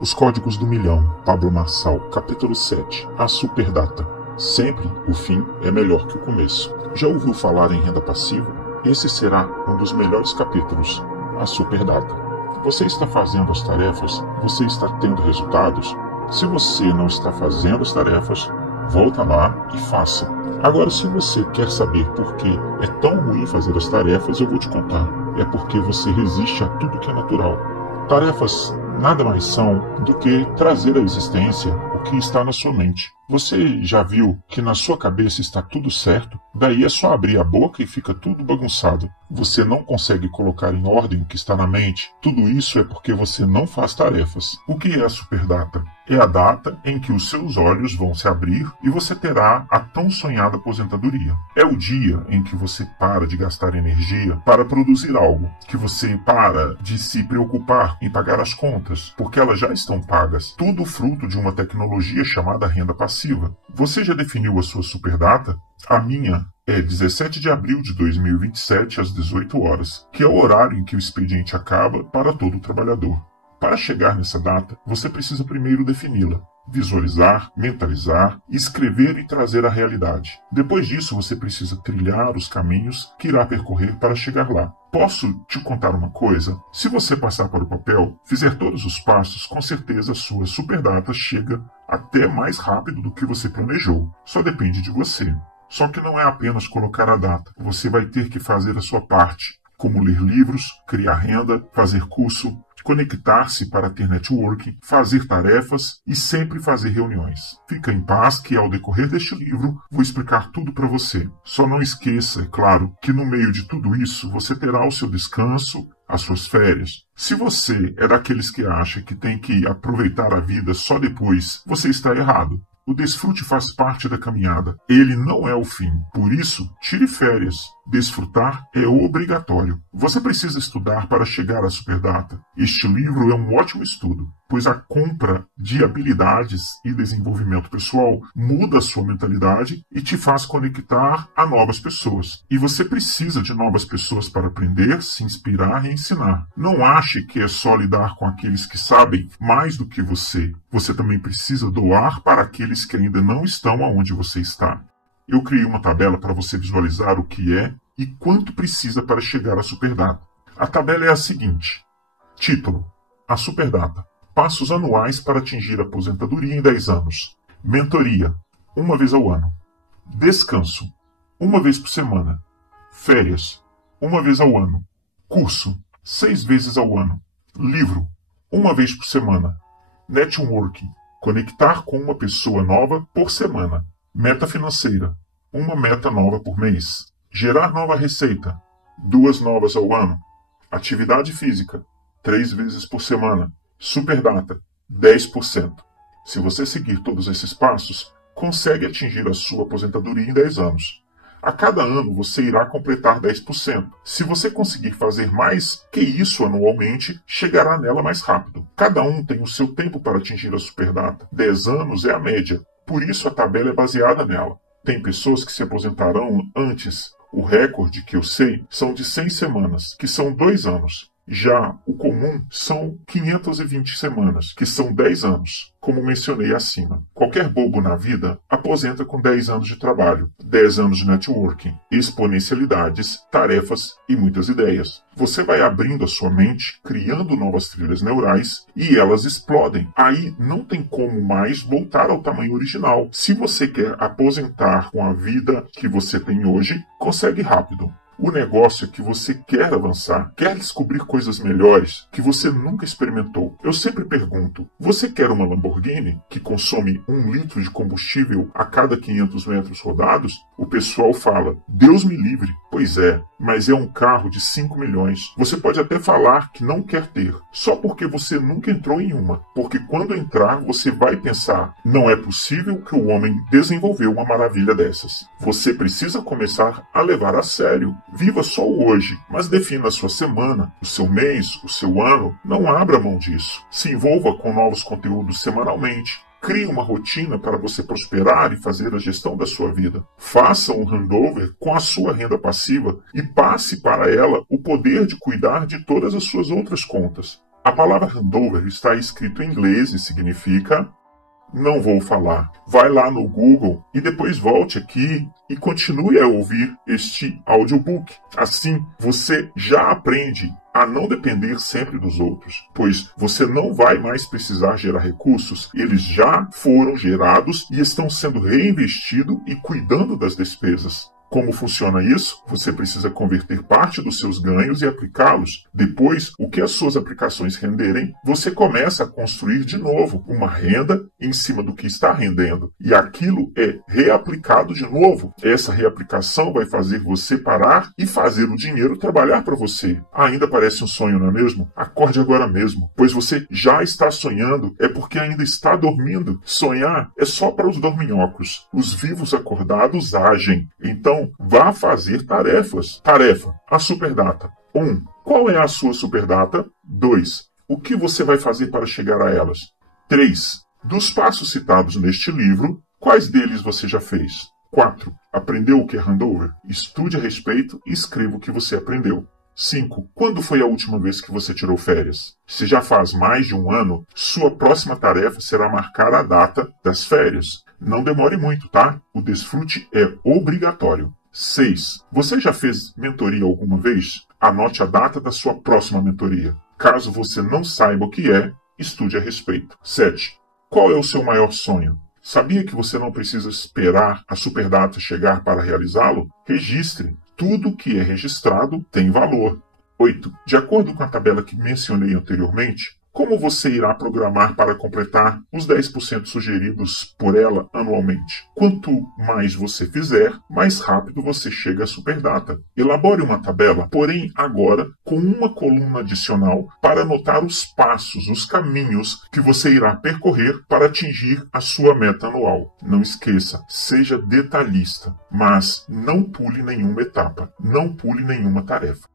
Os Códigos do Milhão, Pablo Marçal, capítulo 7, a Superdata. Sempre o fim é melhor que o começo. Já ouviu falar em renda passiva? Esse será um dos melhores capítulos, a Superdata. Você está fazendo as tarefas? Você está tendo resultados? Se você não está fazendo as tarefas, volta lá e faça. Agora, se você quer saber por que é tão ruim fazer as tarefas, eu vou te contar. É porque você resiste a tudo que é natural. Tarefas nada mais são do que trazer à existência o que está na sua mente. Você já viu que na sua cabeça está tudo certo? Daí é só abrir a boca e fica tudo bagunçado. Você não consegue colocar em ordem o que está na mente. Tudo isso é porque você não faz tarefas. O que é a superdata? É a data em que os seus olhos vão se abrir e você terá a tão sonhada aposentadoria. É o dia em que você para de gastar energia para produzir algo, que você para de se preocupar em pagar as contas, porque elas já estão pagas. Tudo fruto de uma tecnologia chamada renda passiva. Você já definiu a sua superdata? A minha é 17 de abril de 2027 às 18 horas, que é o horário em que o expediente acaba para todo trabalhador. Para chegar nessa data, você precisa primeiro defini-la, visualizar, mentalizar, escrever e trazer à realidade. Depois disso, você precisa trilhar os caminhos que irá percorrer para chegar lá. Posso te contar uma coisa? Se você passar para o papel, fizer todos os passos, com certeza a sua superdata chega até mais rápido do que você planejou. Só depende de você. Só que não é apenas colocar a data. Você vai ter que fazer a sua parte, como ler livros, criar renda, fazer curso, conectar-se para ter networking, fazer tarefas e sempre fazer reuniões. Fica em paz que ao decorrer deste livro vou explicar tudo para você. Só não esqueça, é claro, que no meio de tudo isso você terá o seu descanso, as suas férias. Se você é daqueles que acha que tem que aproveitar a vida só depois, você está errado. O desfrute faz parte da caminhada. Ele não é o fim. Por isso, tire férias. Desfrutar é obrigatório. Você precisa estudar para chegar à superdata. Este livro é um ótimo estudo, pois a compra de habilidades e desenvolvimento pessoal muda a sua mentalidade e te faz conectar a novas pessoas. E você precisa de novas pessoas para aprender, se inspirar e ensinar. Não ache que é só lidar com aqueles que sabem mais do que você. Você também precisa doar para aqueles que ainda não estão aonde você está. Eu criei uma tabela para você visualizar o que é e quanto precisa para chegar à superdata. A tabela é a seguinte. Título: A superdata. Passos anuais para atingir a aposentadoria em 10 anos. Mentoria: uma vez ao ano. Descanso: uma vez por semana. Férias: uma vez ao ano. Curso: 6 vezes ao ano. Livro: uma vez por semana. Networking: conectar com uma pessoa nova por semana. Meta financeira: uma meta nova por mês. Gerar nova receita: 2 novas ao ano. Atividade física: 3 vezes por semana. Superdata: 10%. Se você seguir todos esses passos, consegue atingir a sua aposentadoria em 10 anos. A cada ano você irá completar 10%. Se você conseguir fazer mais que isso anualmente, chegará nela mais rápido. Cada um tem o seu tempo para atingir a superdata. 10 anos é a média. Por isso a tabela é baseada nela. Tem pessoas que se aposentarão antes. O recorde que eu sei são de 100 semanas, que são 2 anos. Já o comum são 520 semanas, que são 10 anos, como mencionei acima. Qualquer bobo na vida aposenta com 10 anos de trabalho, 10 anos de networking, exponencialidades, tarefas e muitas ideias. Você vai abrindo a sua mente, criando novas trilhas neurais e elas explodem. Aí não tem como mais voltar ao tamanho original. Se você quer aposentar com a vida que você tem hoje, consegue rápido. O negócio é que você quer avançar, quer descobrir coisas melhores que você nunca experimentou. Eu sempre pergunto, você quer uma Lamborghini que consome 1 litro de combustível a cada 500 metros rodados? O pessoal fala, Deus me livre. Pois é, mas é um carro de 5 milhões. Você pode até falar que não quer ter, só porque você nunca entrou em uma. Porque quando entrar, você vai pensar, não é possível que o homem desenvolveu uma maravilha dessas. Você precisa começar a levar a sério. Viva só o hoje, mas defina a sua semana, o seu mês, o seu ano. Não abra mão disso. Se envolva com novos conteúdos semanalmente. Crie uma rotina para você prosperar e fazer a gestão da sua vida. Faça um handover com a sua renda passiva e passe para ela o poder de cuidar de todas as suas outras contas. A palavra handover está escrito em inglês e significa não vou falar. Vai lá no Google e depois volte aqui e continue a ouvir este audiobook. Assim, você já aprende a não depender sempre dos outros, pois você não vai mais precisar gerar recursos, eles já foram gerados e estão sendo reinvestidos e cuidando das despesas. Como funciona isso? Você precisa converter parte dos seus ganhos e aplicá-los. Depois, o que as suas aplicações renderem, você começa a construir de novo uma renda em cima do que está rendendo. E aquilo é reaplicado de novo. Essa reaplicação vai fazer você parar e fazer o dinheiro trabalhar para você. Ainda parece um sonho, não é mesmo? Acorde agora mesmo, pois você já está sonhando, é porque ainda está dormindo. Sonhar é só para os dorminhocos. Os vivos acordados agem. Então, vá fazer tarefas. Tarefa: a superdata. 1. Qual é a sua superdata? 2. O que você vai fazer para chegar a elas? 3. Dos passos citados neste livro, quais deles você já fez? 4. Aprendeu o que é handover? Estude a respeito e escreva o que você aprendeu. 5. Quando foi a última vez que você tirou férias? Se já faz mais de um ano, sua próxima tarefa será marcar a data das férias. Não demore muito, tá? O desfrute é obrigatório. 6. Você já fez mentoria alguma vez? Anote a data da sua próxima mentoria. Caso você não saiba o que é, estude a respeito. 7. Qual é o seu maior sonho? Sabia que você não precisa esperar a superdata chegar para realizá-lo? Registre. Tudo que é registrado tem valor. 8. De acordo com a tabela que mencionei anteriormente, como você irá programar para completar os 10% sugeridos por ela anualmente? Quanto mais você fizer, mais rápido você chega à superdata. Elabore uma tabela, porém agora com uma coluna adicional para anotar os passos, os caminhos que você irá percorrer para atingir a sua meta anual. Não esqueça, seja detalhista, mas não pule nenhuma etapa, não pule nenhuma tarefa.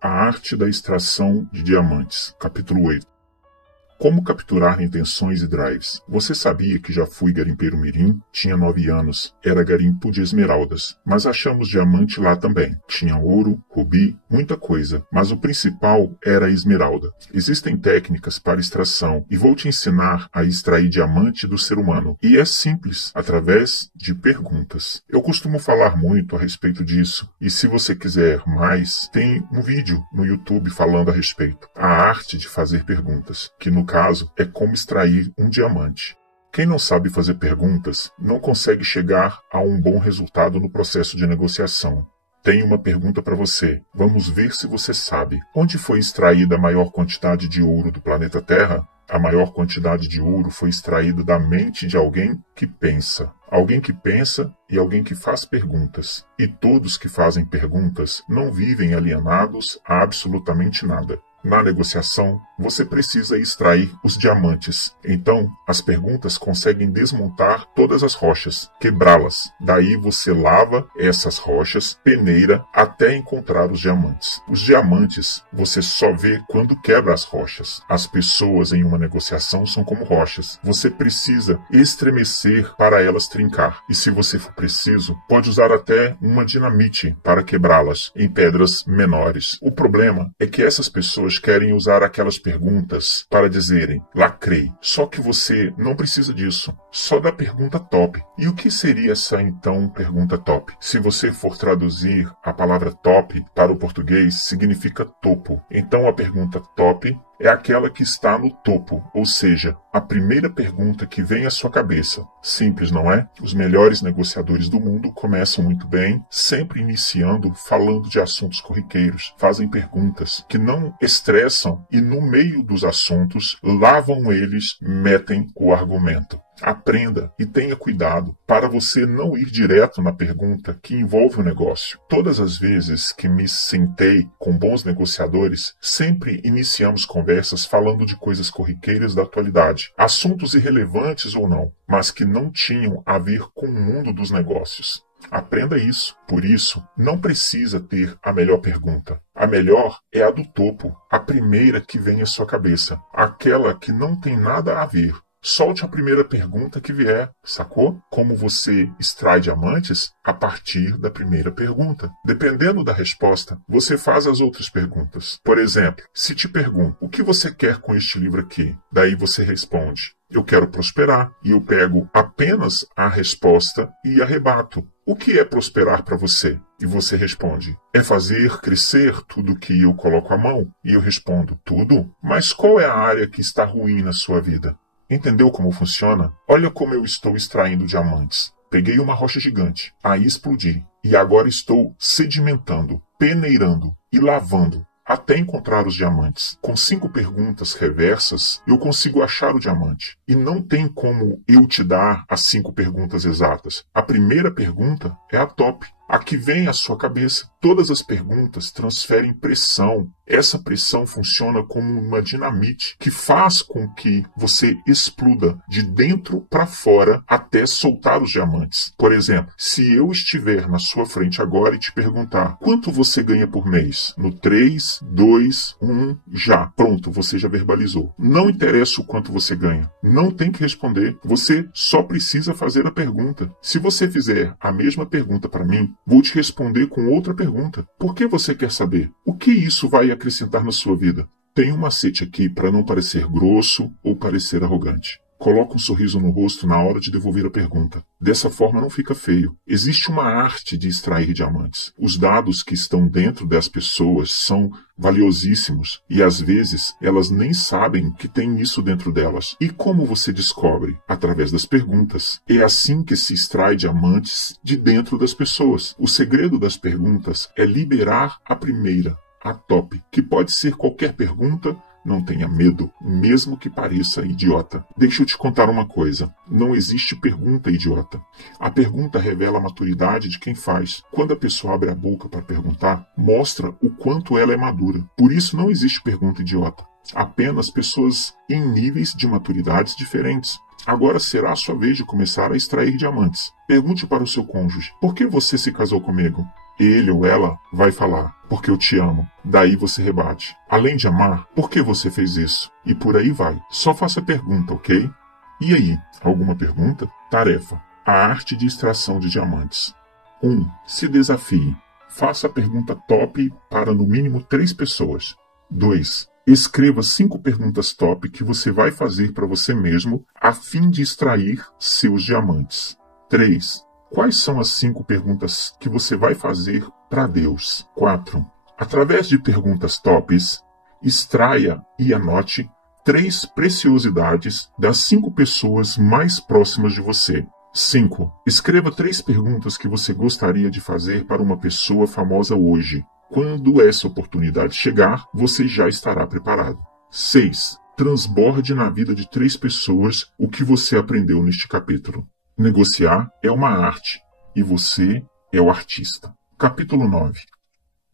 A arte da extração de diamantes, capítulo 8. Como capturar intenções e drives? Você sabia que já fui garimpeiro mirim? Tinha 9 anos. Era garimpo de esmeraldas. Mas achamos diamante lá também. Tinha ouro, rubi, muita coisa. Mas o principal era a esmeralda. Existem técnicas para extração e vou te ensinar a extrair diamante do ser humano. E é simples, através de perguntas. Eu costumo falar muito a respeito disso. E se você quiser mais, tem um vídeo no YouTube falando a respeito. A arte de fazer perguntas, que no caso é como extrair um diamante. Quem não sabe fazer perguntas não consegue chegar a um bom resultado no processo de negociação. Tenho uma pergunta para você. Vamos ver se você sabe. Onde foi extraída a maior quantidade de ouro do planeta Terra? A maior quantidade de ouro foi extraída da mente de alguém que pensa. Alguém que pensa e alguém que faz perguntas. E todos que fazem perguntas não vivem alienados a absolutamente nada. Na negociação, você precisa extrair os diamantes. Então, as perguntas conseguem desmontar todas as rochas, quebrá-las. Daí você lava essas rochas, peneira, até encontrar os diamantes. Os diamantes você só vê quando quebra as rochas. As pessoas em uma negociação são como rochas. Você precisa estremecer para elas trincar. E se você for preciso, pode usar até uma dinamite para quebrá-las em pedras menores. O problema é que essas pessoas querem usar aquelas perguntas para dizerem, lacrei. Só que você não precisa disso. Só da pergunta top. E o que seria essa, então, pergunta top? Se você for traduzir a palavra top para o português, significa topo. Então a pergunta top é aquela que está no topo, ou seja, a primeira pergunta que vem à sua cabeça. Simples, não é? Os melhores negociadores do mundo começam muito bem, sempre iniciando falando de assuntos corriqueiros. Fazem perguntas que não estressam e no meio dos assuntos, lavam eles, metem o argumento. Aprenda e tenha cuidado para você não ir direto na pergunta que envolve o negócio. Todas as vezes que me sentei com bons negociadores, sempre iniciamos conversas falando de coisas corriqueiras da atualidade, assuntos irrelevantes ou não, mas que não tinham a ver com o mundo dos negócios. Aprenda isso. Por isso, não precisa ter a melhor pergunta. A melhor é a do topo, a primeira que vem à sua cabeça, aquela que não tem nada a ver Solte a primeira pergunta que vier, sacou? Como você extrai diamantes? A partir da primeira pergunta. Dependendo da resposta, você faz as outras perguntas. Por exemplo, se te pergunto, o que você quer com este livro aqui? Daí você responde, eu quero prosperar. E eu pego apenas a resposta e arrebato. O que é prosperar para você? E você responde, é fazer crescer tudo que eu coloco à mão? E eu respondo, tudo? Mas qual é a área que está ruim na sua vida? Entendeu como funciona? Olha como eu estou extraindo diamantes. Peguei uma rocha gigante, aí explodi, e agora estou sedimentando, peneirando e lavando, até encontrar os diamantes. Com 5 perguntas reversas, eu consigo achar o diamante. E não tem como eu te dar as 5 perguntas exatas. A primeira pergunta é a top. A que vem à sua cabeça. Todas as perguntas transferem pressão. Essa pressão funciona como uma dinamite que faz com que você exploda de dentro para fora até soltar os diamantes. Por exemplo, se eu estiver na sua frente agora e te perguntar quanto você ganha por mês? No 3, 2, 1, já. Pronto, você já verbalizou. Não interessa o quanto você ganha. Não tem que responder. Você só precisa fazer a pergunta. Se você fizer a mesma pergunta para mim, vou te responder com outra pergunta. Por que você quer saber? O que isso vai acrescentar na sua vida? Tem um macete aqui para não parecer grosso ou parecer arrogante. Coloca um sorriso no rosto na hora de devolver a pergunta. Dessa forma não fica feio. Existe uma arte de extrair diamantes. Os dados que estão dentro das pessoas são valiosíssimos e às vezes elas nem sabem que tem isso dentro delas. E como você descobre? Através das perguntas. É assim que se extrai diamantes de dentro das pessoas. O segredo das perguntas é liberar a primeira, a top, que pode ser qualquer pergunta. Não tenha medo, mesmo que pareça idiota. Deixa eu te contar uma coisa. Não existe pergunta idiota. A pergunta revela a maturidade de quem faz. Quando a pessoa abre a boca para perguntar, mostra o quanto ela é madura. Por isso não existe pergunta idiota. Apenas pessoas em níveis de maturidades diferentes. Agora será a sua vez de começar a extrair diamantes. Pergunte para o seu cônjuge, por que você se casou comigo? Ele ou ela vai falar, porque eu te amo. Daí você rebate. Além de amar, por que você fez isso? E por aí vai. Só faça a pergunta, ok? E aí, alguma pergunta? Tarefa. A arte de extração de diamantes. 1. Se desafie. Faça a pergunta top para no mínimo 3 pessoas. 2. Escreva 5 perguntas top que você vai fazer para você mesmo a fim de extrair seus diamantes. 3. Quais são as 5 perguntas que você vai fazer para Deus? 4. Através de perguntas tops, extraia e anote 3 preciosidades das 5 pessoas mais próximas de você. 5. Escreva 3 perguntas que você gostaria de fazer para uma pessoa famosa hoje. Quando essa oportunidade chegar, você já estará preparado. 6. Transborde na vida de 3 pessoas o que você aprendeu neste capítulo. Negociar é uma arte, e você é o artista. Capítulo 9.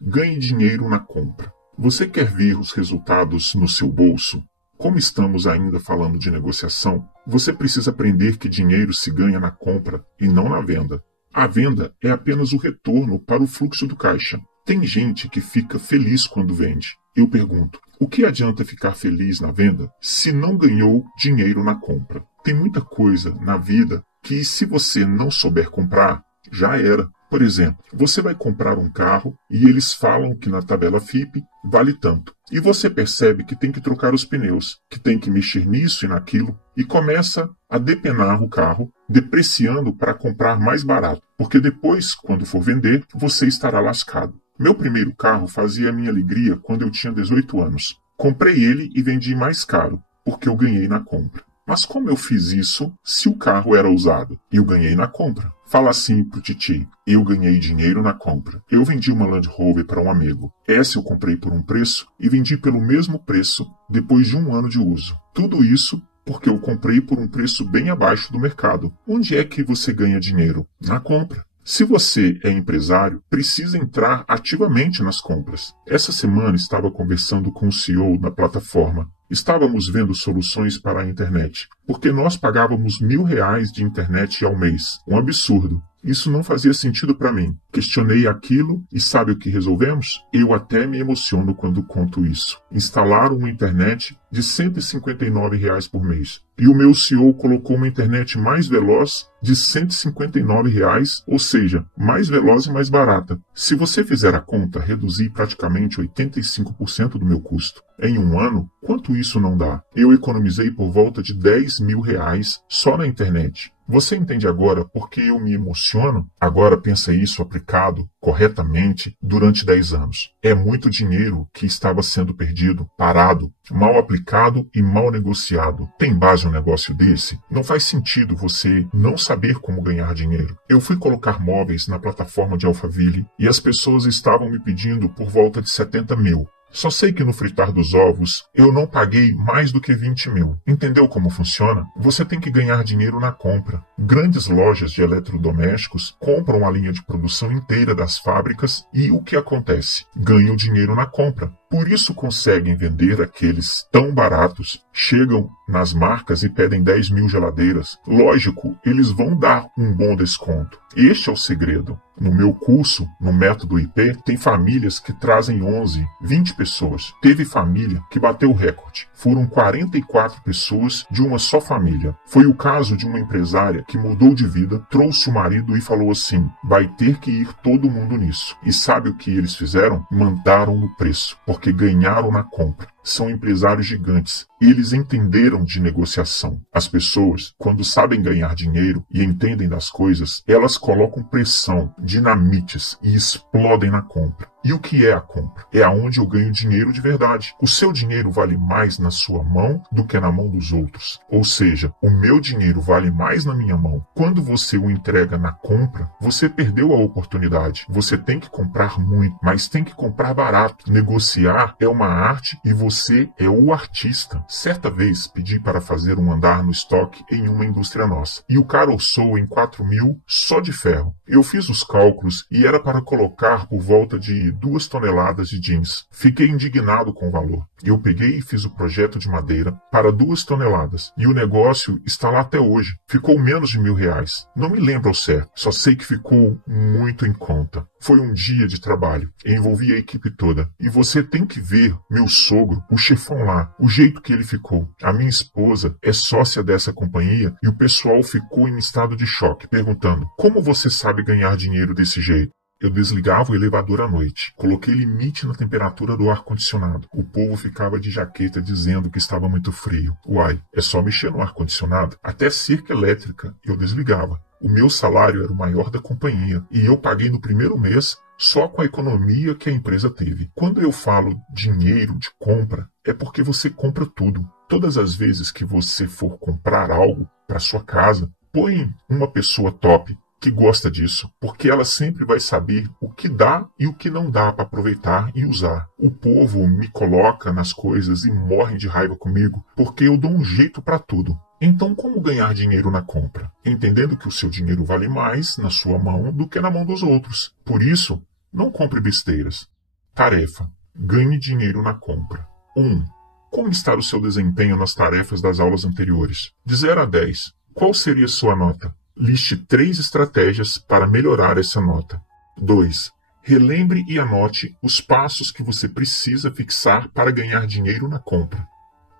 Ganhe dinheiro na compra. Você quer ver os resultados no seu bolso? Como estamos ainda falando de negociação, você precisa aprender que dinheiro se ganha na compra e não na venda. A venda é apenas o retorno para o fluxo do caixa. Tem gente que fica feliz quando vende. Eu pergunto, o que adianta ficar feliz na venda se não ganhou dinheiro na compra? Tem muita coisa na vida que, se você não souber comprar, já era. Por exemplo, você vai comprar um carro e eles falam que na tabela FIPE vale tanto. E você percebe que tem que trocar os pneus, que tem que mexer nisso e naquilo, e começa a depenar o carro, depreciando para comprar mais barato, porque depois, quando for vender, você estará lascado. Meu primeiro carro fazia a minha alegria quando eu tinha 18 anos. Comprei ele e vendi mais caro, porque eu ganhei na compra. Mas como eu fiz isso se o carro era usado? Eu ganhei na compra. Fala assim pro Titi, eu ganhei dinheiro na compra. Eu vendi uma Land Rover para um amigo. Essa eu comprei por um preço e vendi pelo mesmo preço depois de 1 ano de uso. Tudo isso porque eu comprei por um preço bem abaixo do mercado. Onde é que você ganha dinheiro? Na compra. Se você é empresário, precisa entrar ativamente nas compras. Essa semana estava conversando com o CEO da plataforma. Estávamos vendo soluções para a internet, porque nós pagávamos R$1.000 de internet ao mês. Um absurdo. Isso não fazia sentido para mim. Questionei aquilo e sabe o que resolvemos? Eu até me emociono quando conto isso. Instalaram uma internet de R$ 159 por mês. E o meu CEO colocou uma internet mais veloz de R$ 159, ou seja, mais veloz e mais barata. Se você fizer a conta, reduzi praticamente 85% do meu custo. Em um ano, quanto isso não dá? Eu economizei por volta de R$ 10.000 só na internet. Você entende agora por que eu me emociono? Agora pensa isso aplicado corretamente durante 10 anos. É muito dinheiro que estava sendo perdido, parado, mal aplicado e mal negociado. Tem base um negócio desse? Não faz sentido você não saber como ganhar dinheiro. Eu fui colocar móveis na plataforma de Alphaville e as pessoas estavam me pedindo por volta de 70 mil. Só sei que no fritar dos ovos eu não paguei mais do que 20 mil. Entendeu como funciona? Você tem que ganhar dinheiro na compra. Grandes lojas de eletrodomésticos compram a linha de produção inteira das fábricas e o que acontece? Ganham dinheiro na compra. Por isso conseguem vender aqueles tão baratos. Chegam nas marcas e pedem 10 mil geladeiras. Lógico, eles vão dar um bom desconto. Este é o segredo. No meu curso, no método IP, tem famílias que trazem 11, 20 pessoas. Teve família que bateu o recorde. Foram 44 pessoas de uma só família. Foi o caso de uma empresária que mudou de vida, trouxe o marido e falou assim: vai ter que ir todo mundo nisso. E sabe o que eles fizeram? Mandaram no preço, porque ganharam na compra. São empresários gigantes. Eles entenderam de negociação. As pessoas, quando sabem ganhar dinheiro e entendem das coisas, elas colocam pressão, dinamites e explodem na compra. E o que é a compra? É aonde eu ganho dinheiro de verdade. O seu dinheiro vale mais na sua mão do que na mão dos outros. Ou seja, o meu dinheiro vale mais na minha mão. Quando você o entrega na compra, você perdeu a oportunidade. Você tem que comprar muito, mas tem que comprar barato. Negociar é uma arte e você é o artista. Certa vez pedi para fazer um andar no estoque em uma indústria nossa. E o cara orçou em 4 mil só de ferro. Eu fiz os cálculos e era para colocar por volta de 2 toneladas de jeans. Fiquei indignado com o valor. Eu peguei e fiz o projeto de madeira para 2 toneladas. E o negócio está lá até hoje. Ficou menos de R$ 1.000. Não me lembro ao certo. Só sei que ficou muito em conta. Foi um dia de trabalho. Envolvi a equipe toda. E você tem que ver meu sogro, o chefão lá, o jeito que ele ficou. A minha esposa é sócia dessa companhia e o pessoal ficou em estado de choque, perguntando: como você sabe ganhar dinheiro desse jeito? Eu desligava o elevador à noite. Coloquei limite na temperatura do ar-condicionado. O povo ficava de jaqueta dizendo que estava muito frio. Uai, é só mexer no ar-condicionado. Até cerca elétrica eu desligava. O meu salário era o maior da companhia e eu paguei no primeiro mês só com a economia que a empresa teve. Quando eu falo dinheiro de compra, é porque você compra tudo. Todas as vezes que você for comprar algo para sua casa, põe uma pessoa top que gosta disso, porque ela sempre vai saber o que dá e o que não dá para aproveitar e usar. O povo me coloca nas coisas e morre de raiva comigo, porque eu dou um jeito para tudo. Então, como ganhar dinheiro na compra? Entendendo que o seu dinheiro vale mais na sua mão do que na mão dos outros. Por isso, não compre besteiras. Tarefa: ganhe dinheiro na compra. 1. Como está o seu desempenho nas tarefas das aulas anteriores? De 0 a 10, qual seria sua nota? Liste 3 estratégias para melhorar essa nota. 2. Relembre e anote os passos que você precisa fixar para ganhar dinheiro na compra.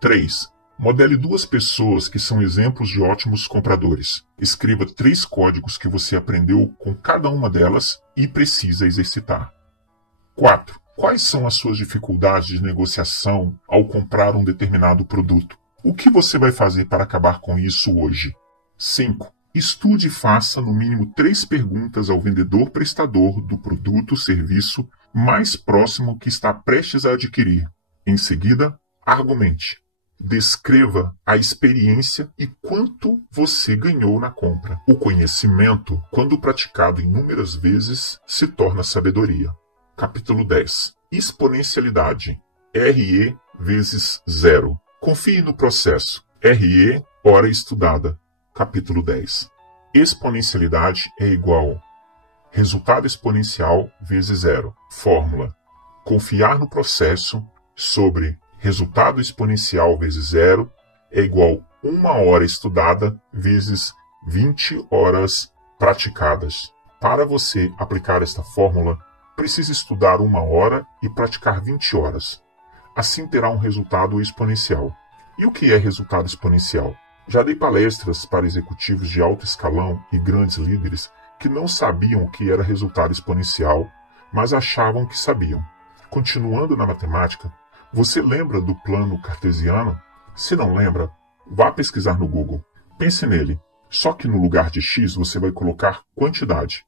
3. Modele 2 pessoas que são exemplos de ótimos compradores. Escreva 3 códigos que você aprendeu com cada uma delas e precisa exercitar. 4. Quais são as suas dificuldades de negociação ao comprar um determinado produto? O que você vai fazer para acabar com isso hoje? 5. Estude e faça no mínimo 3 perguntas ao vendedor prestador do produto ou serviço mais próximo que está prestes a adquirir. Em seguida, argumente. Descreva a experiência e quanto você ganhou na compra. O conhecimento, quando praticado inúmeras vezes, se torna sabedoria. Capítulo 10. Exponencialidade. RE vezes 0. Confie no processo. RE, hora estudada. Capítulo 10. Exponencialidade é igual resultado exponencial vezes 0. Fórmula: confiar no processo sobre resultado exponencial vezes 0 é igual 1 hora estudada vezes 20 horas praticadas. Para você aplicar esta fórmula, precisa estudar 1 hora e praticar 20 horas. Assim terá um resultado exponencial. E o que é resultado exponencial? Já dei palestras para executivos de alto escalão e grandes líderes que não sabiam o que era resultado exponencial, mas achavam que sabiam. Continuando na matemática, você lembra do plano cartesiano? Se não lembra, vá pesquisar no Google. Pense nele, só que no lugar de x você vai colocar quantidade.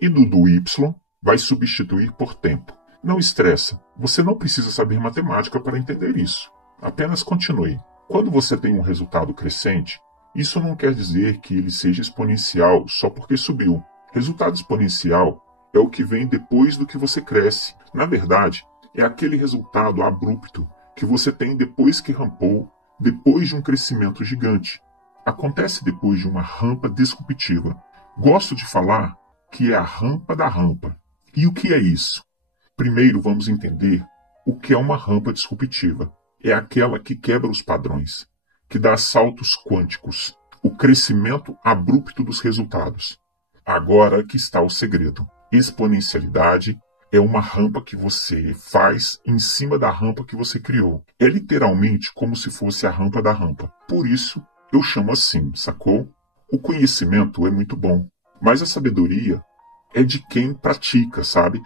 E do y vai substituir por tempo. Não estressa, você não precisa saber matemática para entender isso. Apenas continue. Quando você tem um resultado crescente, isso não quer dizer que ele seja exponencial só porque subiu. Resultado exponencial é o que vem depois do que você cresce. Na verdade, é aquele resultado abrupto que você tem depois que rampou, depois de um crescimento gigante. Acontece depois de uma rampa disruptiva. Gosto de falar que é a rampa da rampa. E o que é isso? Primeiro vamos entender o que é uma rampa disruptiva. É aquela que quebra os padrões, que dá saltos quânticos, o crescimento abrupto dos resultados. Agora aqui está o segredo. Exponencialidade é uma rampa que você faz em cima da rampa que você criou. É literalmente como se fosse a rampa da rampa. Por isso, eu chamo assim, sacou? O conhecimento é muito bom, mas a sabedoria é de quem pratica, sabe?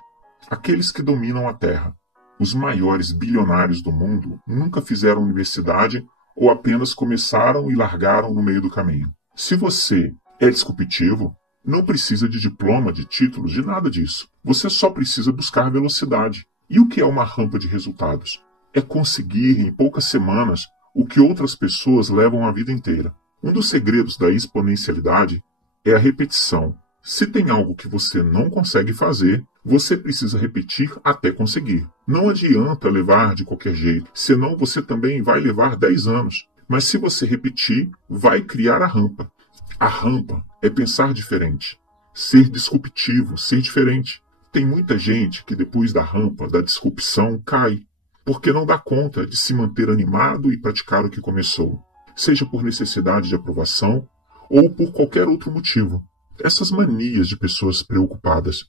Aqueles que dominam a Terra. Os maiores bilionários do mundo nunca fizeram universidade ou apenas começaram e largaram no meio do caminho. Se você é disruptivo, não precisa de diploma, de títulos, de nada disso. Você só precisa buscar velocidade. E o que é uma rampa de resultados? É conseguir em poucas semanas o que outras pessoas levam a vida inteira. Um dos segredos da exponencialidade é a repetição. Se tem algo que você não consegue fazer, você precisa repetir até conseguir. Não adianta levar de qualquer jeito, senão você também vai levar 10 anos. Mas se você repetir, vai criar a rampa. A rampa é pensar diferente, ser disruptivo, ser diferente. Tem muita gente que depois da rampa, da disrupção, cai, porque não dá conta de se manter animado e praticar o que começou, seja por necessidade de aprovação ou por qualquer outro motivo. Essas manias de pessoas preocupadas.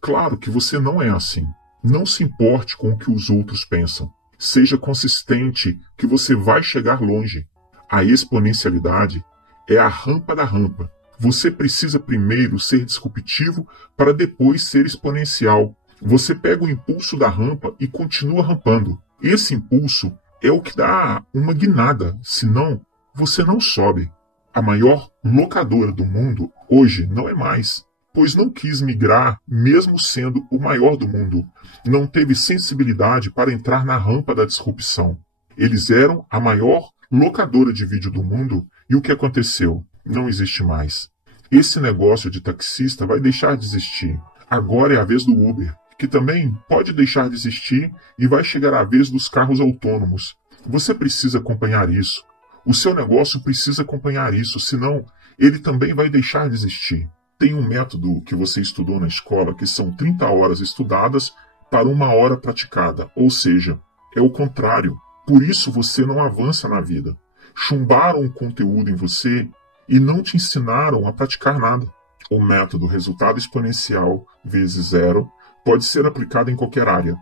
Claro que você não é assim. Não se importe com o que os outros pensam. Seja consistente que você vai chegar longe. A exponencialidade é a rampa da rampa. Você precisa primeiro ser disruptivo para depois ser exponencial. Você pega o impulso da rampa e continua rampando. Esse impulso é o que dá uma guinada, senão você não sobe. A maior locadora do mundo hoje não é mais, pois não quis migrar mesmo sendo o maior do mundo. Não teve sensibilidade para entrar na rampa da disrupção. Eles eram a maior locadora de vídeo do mundo e o que aconteceu? Não existe mais. Esse negócio de taxista vai deixar de existir. Agora é a vez do Uber, que também pode deixar de existir e vai chegar a vez dos carros autônomos. Você precisa acompanhar isso. O seu negócio precisa acompanhar isso, senão ele também vai deixar de existir. Tem um método que você estudou na escola que são 30 horas estudadas para 1 hora praticada, ou seja, é o contrário. Por isso você não avança na vida. Chumbaram o conteúdo em você e não te ensinaram a praticar nada. O método resultado exponencial vezes zero pode ser aplicado em qualquer área.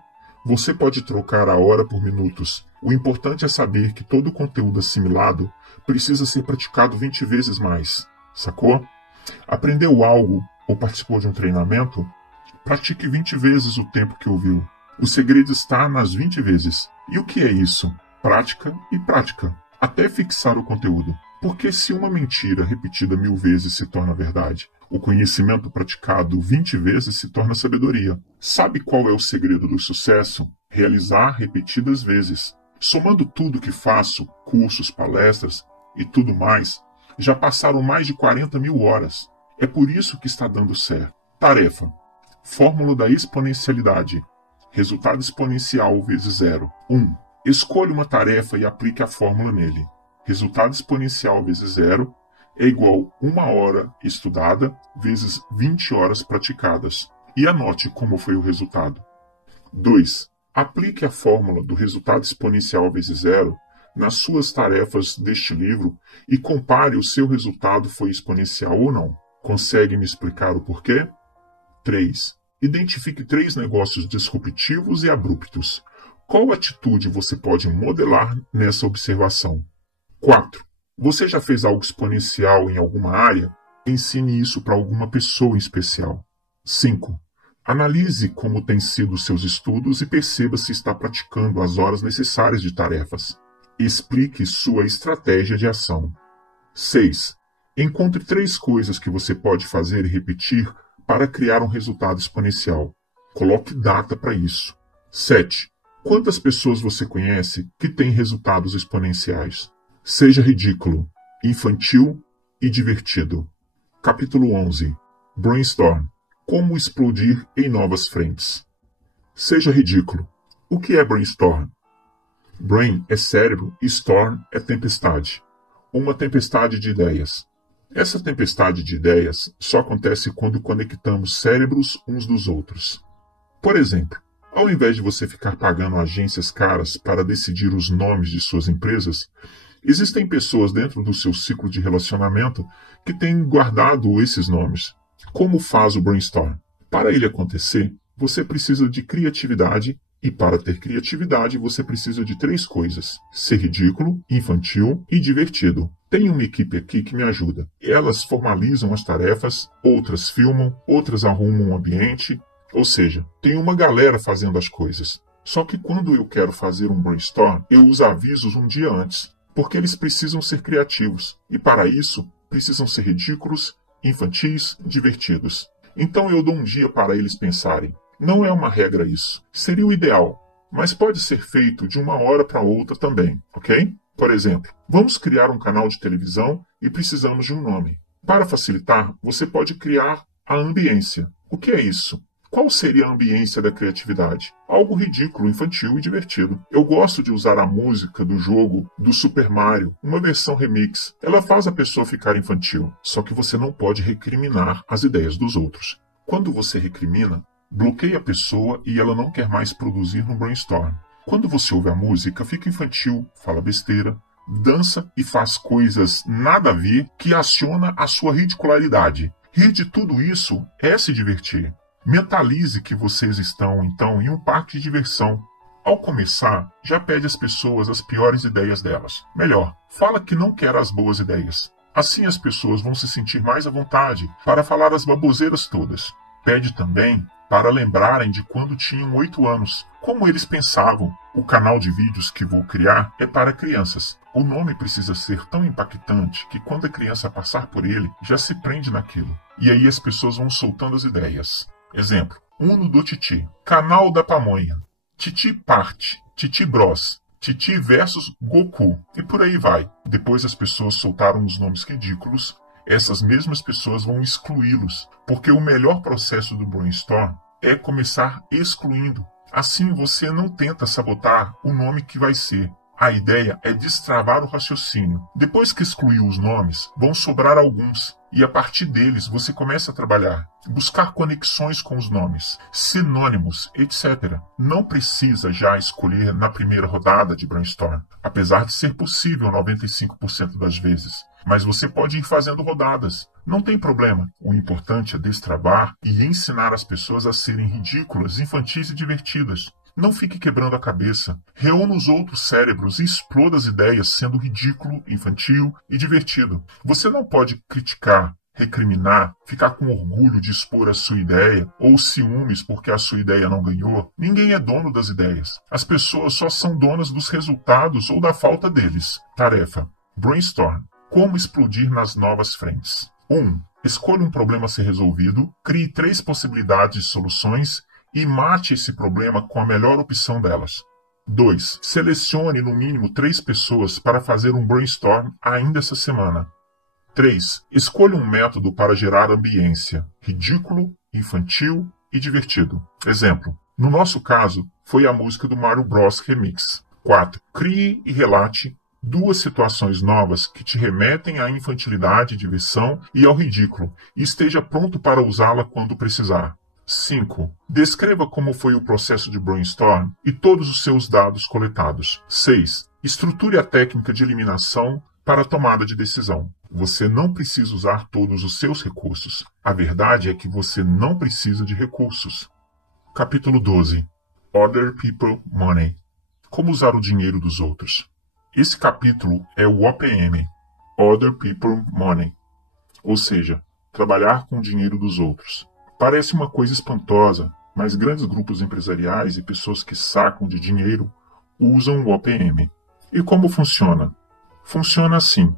Você pode trocar a hora por minutos. O importante é saber que todo o conteúdo assimilado precisa ser praticado 20 vezes mais. Sacou? Aprendeu algo ou participou de um treinamento? Pratique 20 vezes o tempo que ouviu. O segredo está nas 20 vezes. E o que é isso? Prática e prática, até fixar o conteúdo. Porque se uma mentira repetida 1000 vezes se torna verdade, o conhecimento praticado 20 vezes se torna sabedoria. Sabe qual é o segredo do sucesso? Realizar repetidas vezes. Somando tudo que faço, cursos, palestras e tudo mais, já passaram mais de 40.000 horas. É por isso que está dando certo. Tarefa. Fórmula da exponencialidade. Resultado exponencial vezes zero. 1. Escolha uma tarefa e aplique a fórmula nele. Resultado exponencial vezes zero é igual 1 hora estudada vezes 20 horas praticadas. E anote como foi o resultado. 2. Aplique a fórmula do resultado exponencial vezes zero nas suas tarefas deste livro e compare o seu resultado foi exponencial ou não. Consegue me explicar o porquê? 3. Identifique 3 negócios disruptivos e abruptos. Qual atitude você pode modelar nessa observação? 4. Você já fez algo exponencial em alguma área? Ensine isso para alguma pessoa em especial. 5. Analise como têm sido os seus estudos e perceba se está praticando as horas necessárias de tarefas. Explique sua estratégia de ação. 6. Encontre 3 coisas que você pode fazer e repetir para criar um resultado exponencial. Coloque data para isso. 7. Quantas pessoas você conhece que têm resultados exponenciais? Seja ridículo, infantil e divertido. Capítulo 11. Brainstorm. Como explodir em novas frentes. Seja ridículo. O que é brainstorm? Brain é cérebro e storm é tempestade. Uma tempestade de ideias. Essa tempestade de ideias só acontece quando conectamos cérebros uns dos outros. Por exemplo, ao invés de você ficar pagando agências caras para decidir os nomes de suas empresas, existem pessoas dentro do seu ciclo de relacionamento que têm guardado esses nomes. Como faz o brainstorm? Para ele acontecer, você precisa de criatividade e para ter criatividade você precisa de 3 coisas: ser ridículo, infantil e divertido. Tem uma equipe aqui que me ajuda. Elas formalizam as tarefas, outras filmam, outras arrumam o ambiente, ou seja, tem uma galera fazendo as coisas. Só que quando eu quero fazer um brainstorm, eu os aviso um dia antes, porque eles precisam ser criativos e para isso precisam ser ridículos, infantis, divertidos. Então eu dou um dia para eles pensarem. Não é uma regra isso. Seria o ideal, mas pode ser feito de uma hora para outra também, ok? Por exemplo, vamos criar um canal de televisão e precisamos de um nome. Para facilitar, você pode criar a ambiência. O que é isso? Qual seria a ambiência da criatividade? Algo ridículo, infantil e divertido. Eu gosto de usar a música do jogo do Super Mario, uma versão remix. Ela faz a pessoa ficar infantil, só que você não pode recriminar as ideias dos outros. Quando você recrimina, bloqueia a pessoa e ela não quer mais produzir no brainstorm. Quando você ouve a música, fica infantil, fala besteira, dança e faz coisas nada a ver que aciona a sua ridicularidade. Rir de tudo isso é se divertir. Mentalize que vocês estão, então, em um parque de diversão. Ao começar, já pede às pessoas as piores ideias delas. Melhor, fala que não quer as boas ideias. Assim as pessoas vão se sentir mais à vontade para falar as baboseiras todas. Pede também para lembrarem de quando tinham 8 anos, como eles pensavam. O canal de vídeos que vou criar é para crianças. O nome precisa ser tão impactante que quando a criança passar por ele, já se prende naquilo. E aí as pessoas vão soltando as ideias. Exemplo, Uno do Titi, Canal da Pamonha, Titi Parte, Titi Bros, Titi versus Goku, e por aí vai. Depois as pessoas soltaram os nomes ridículos, essas mesmas pessoas vão excluí-los, porque o melhor processo do brainstorm é começar excluindo. Assim você não tenta sabotar o nome que vai ser. A ideia é destravar o raciocínio. Depois que excluiu os nomes, vão sobrar alguns. E a partir deles você começa a trabalhar, buscar conexões com os nomes, sinônimos, etc. Não precisa já escolher na primeira rodada de brainstorm, apesar de ser possível 95% das vezes. Mas você pode ir fazendo rodadas. Não tem problema. O importante é destravar e ensinar as pessoas a serem ridículas, infantis e divertidas. Não fique quebrando a cabeça. Reúna os outros cérebros e exploda as ideias sendo ridículo, infantil e divertido. Você não pode criticar, recriminar, ficar com orgulho de expor a sua ideia ou ciúmes porque a sua ideia não ganhou. Ninguém é dono das ideias. As pessoas só são donas dos resultados ou da falta deles. Tarefa: brainstorm. Como explodir nas novas frentes. 1. Escolha um problema a ser resolvido, crie 3 possibilidades de soluções e mate esse problema com a melhor opção delas. 2. Selecione no mínimo 3 pessoas para fazer um brainstorm ainda essa semana. 3. Escolha um método para gerar ambiência, ridículo, infantil e divertido. Exemplo, no nosso caso, foi a música do Mario Bros Remix. 4. Crie e relate 2 situações novas que te remetem à infantilidade, diversão e ao ridículo, e esteja pronto para usá-la quando precisar. 5. Descreva como foi o processo de brainstorm e todos os seus dados coletados. 6. Estruture a técnica de eliminação para a tomada de decisão. Você não precisa usar todos os seus recursos. A verdade é que você não precisa de recursos. Capítulo 12. Other People Money. Como usar o dinheiro dos outros. Esse capítulo é o OPM, Other People Money, ou seja, trabalhar com o dinheiro dos outros. Parece uma coisa espantosa, mas grandes grupos empresariais e pessoas que sacam de dinheiro usam o OPM. E como funciona? Funciona assim.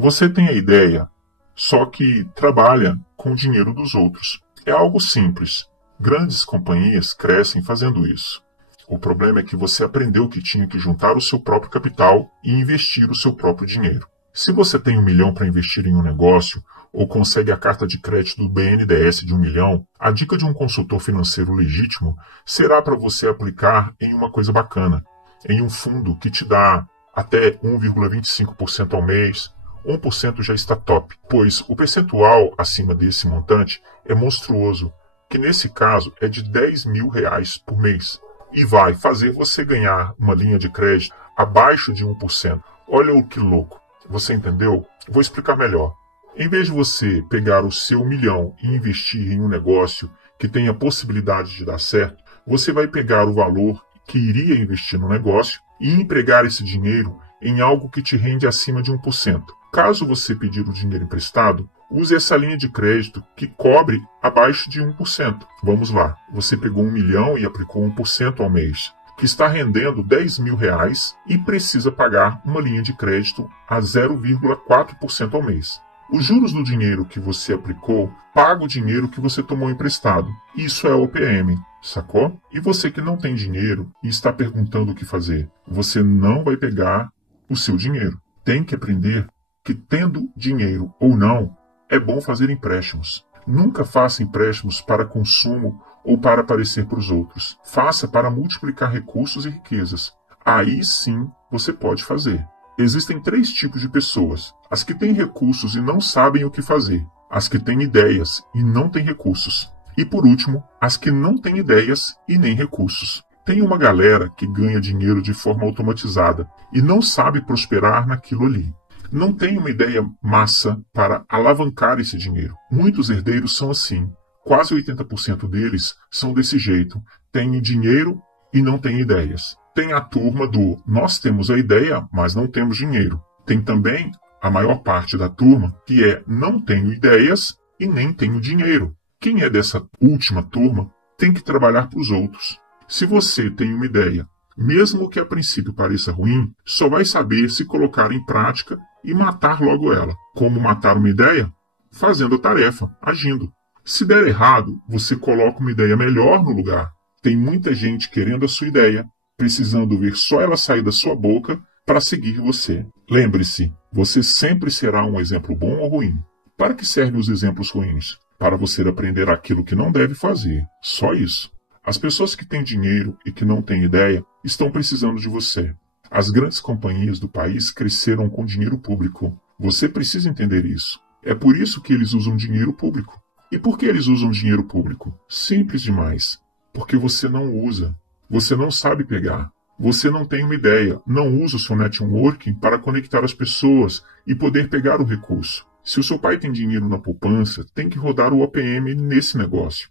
Você tem a ideia, só que trabalha com o dinheiro dos outros. É algo simples. Grandes companhias crescem fazendo isso. O problema é que você aprendeu que tinha que juntar o seu próprio capital e investir o seu próprio dinheiro. Se você tem 1 milhão para investir em um negócio, ou consegue a carta de crédito do BNDES de 1 milhão, a dica de um consultor financeiro legítimo será para você aplicar em uma coisa bacana, em um fundo que te dá até 1,25% ao mês. 1% já está top, pois o percentual acima desse montante é monstruoso, que nesse caso é de R$10.000 por mês, e vai fazer você ganhar uma linha de crédito abaixo de 1%. Olha o que louco, você entendeu? Vou explicar melhor. Em vez de você pegar o seu 1 milhão e investir em um negócio que tenha possibilidade de dar certo, você vai pegar o valor que iria investir no negócio e empregar esse dinheiro em algo que te rende acima de 1%. Caso você pedir o dinheiro emprestado, use essa linha de crédito que cobre abaixo de 1%. Vamos lá, você pegou 1 milhão e aplicou 1% ao mês, que está rendendo R$10.000 e precisa pagar uma linha de crédito a 0,4% ao mês. Os juros do dinheiro que você aplicou paga o dinheiro que você tomou emprestado. Isso é OPM, sacou? E você que não tem dinheiro e está perguntando o que fazer, você não vai pegar o seu dinheiro. Tem que aprender que, tendo dinheiro ou não, é bom fazer empréstimos. Nunca faça empréstimos para consumo ou para aparecer para os outros. Faça para multiplicar recursos e riquezas. Aí sim você pode fazer. Existem 3 tipos de pessoas: as que têm recursos e não sabem o que fazer, as que têm ideias e não têm recursos, e por último, as que não têm ideias e nem recursos. Tem uma galera que ganha dinheiro de forma automatizada e não sabe prosperar naquilo ali. Não tem uma ideia massa para alavancar esse dinheiro. Muitos herdeiros são assim. Quase 80% deles são desse jeito. Têm dinheiro e não têm ideias. Tem a turma do nós temos a ideia, mas não temos dinheiro. Tem também a maior parte da turma que é não tenho ideias e nem tenho dinheiro. Quem é dessa última turma tem que trabalhar para os outros. Se você tem uma ideia, mesmo que a princípio pareça ruim, só vai saber se colocar em prática e matar logo ela. Como matar uma ideia? Fazendo a tarefa, agindo. Se der errado, você coloca uma ideia melhor no lugar. Tem muita gente querendo a sua ideia, precisando ver só ela sair da sua boca para seguir você. Lembre-se, você sempre será um exemplo bom ou ruim. Para que servem os exemplos ruins? Para você aprender aquilo que não deve fazer. Só isso. As pessoas que têm dinheiro e que não têm ideia estão precisando de você. As grandes companhias do país cresceram com dinheiro público. Você precisa entender isso. É por isso que eles usam dinheiro público. E por que eles usam dinheiro público? Simples demais. Porque você não usa. Você não sabe pegar. Você não tem uma ideia. Não usa o seu networking para conectar as pessoas e poder pegar o recurso. Se o seu pai tem dinheiro na poupança, tem que rodar o OPM nesse negócio.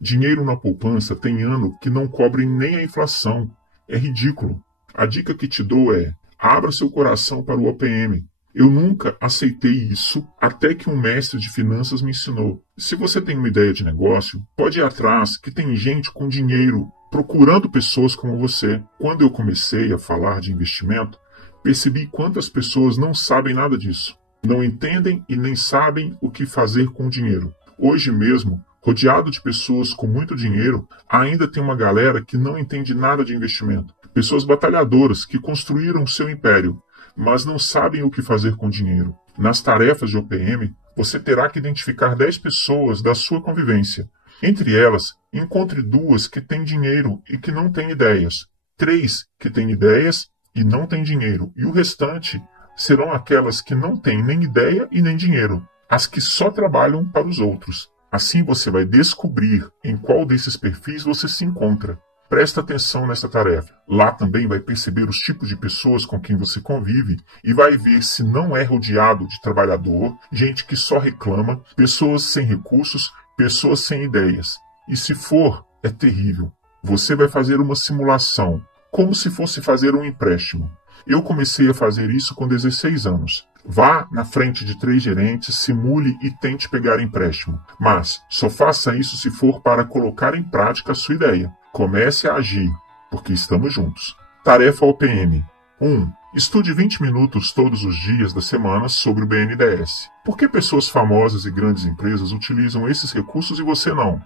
Dinheiro na poupança tem ano que não cobre nem a inflação. É ridículo. A dica que te dou é: abra seu coração para o OPM. Eu nunca aceitei isso até que um mestre de finanças me ensinou. Se você tem uma ideia de negócio, pode ir atrás, que tem gente com dinheiro procurando pessoas como você. Quando eu comecei a falar de investimento, percebi quantas pessoas não sabem nada disso. Não entendem e nem sabem o que fazer com o dinheiro. Hoje mesmo, rodeado de pessoas com muito dinheiro, ainda tem uma galera que não entende nada de investimento. Pessoas batalhadoras que construíram seu império, mas não sabem o que fazer com o dinheiro. Nas tarefas de OPM, você terá que identificar 10 pessoas da sua convivência. Entre elas, encontre 2 que têm dinheiro e que não têm ideias, 3 que têm ideias e não têm dinheiro, e o restante serão aquelas que não têm nem ideia e nem dinheiro, as que só trabalham para os outros. Assim você vai descobrir em qual desses perfis você se encontra. Presta atenção nessa tarefa. Lá também vai perceber os tipos de pessoas com quem você convive e vai ver se não é rodeado de trabalhador, gente que só reclama, pessoas sem recursos, pessoas sem ideias. E se for, é terrível. Você vai fazer uma simulação, como se fosse fazer um empréstimo. Eu comecei a fazer isso com 16 anos. Vá na frente de 3 gerentes, simule e tente pegar empréstimo. Mas só faça isso se for para colocar em prática a sua ideia. Comece a agir, porque estamos juntos. Tarefa OPM. 1. Estude 20 minutos todos os dias da semana sobre o BNDES. Por que pessoas famosas e grandes empresas utilizam esses recursos e você não?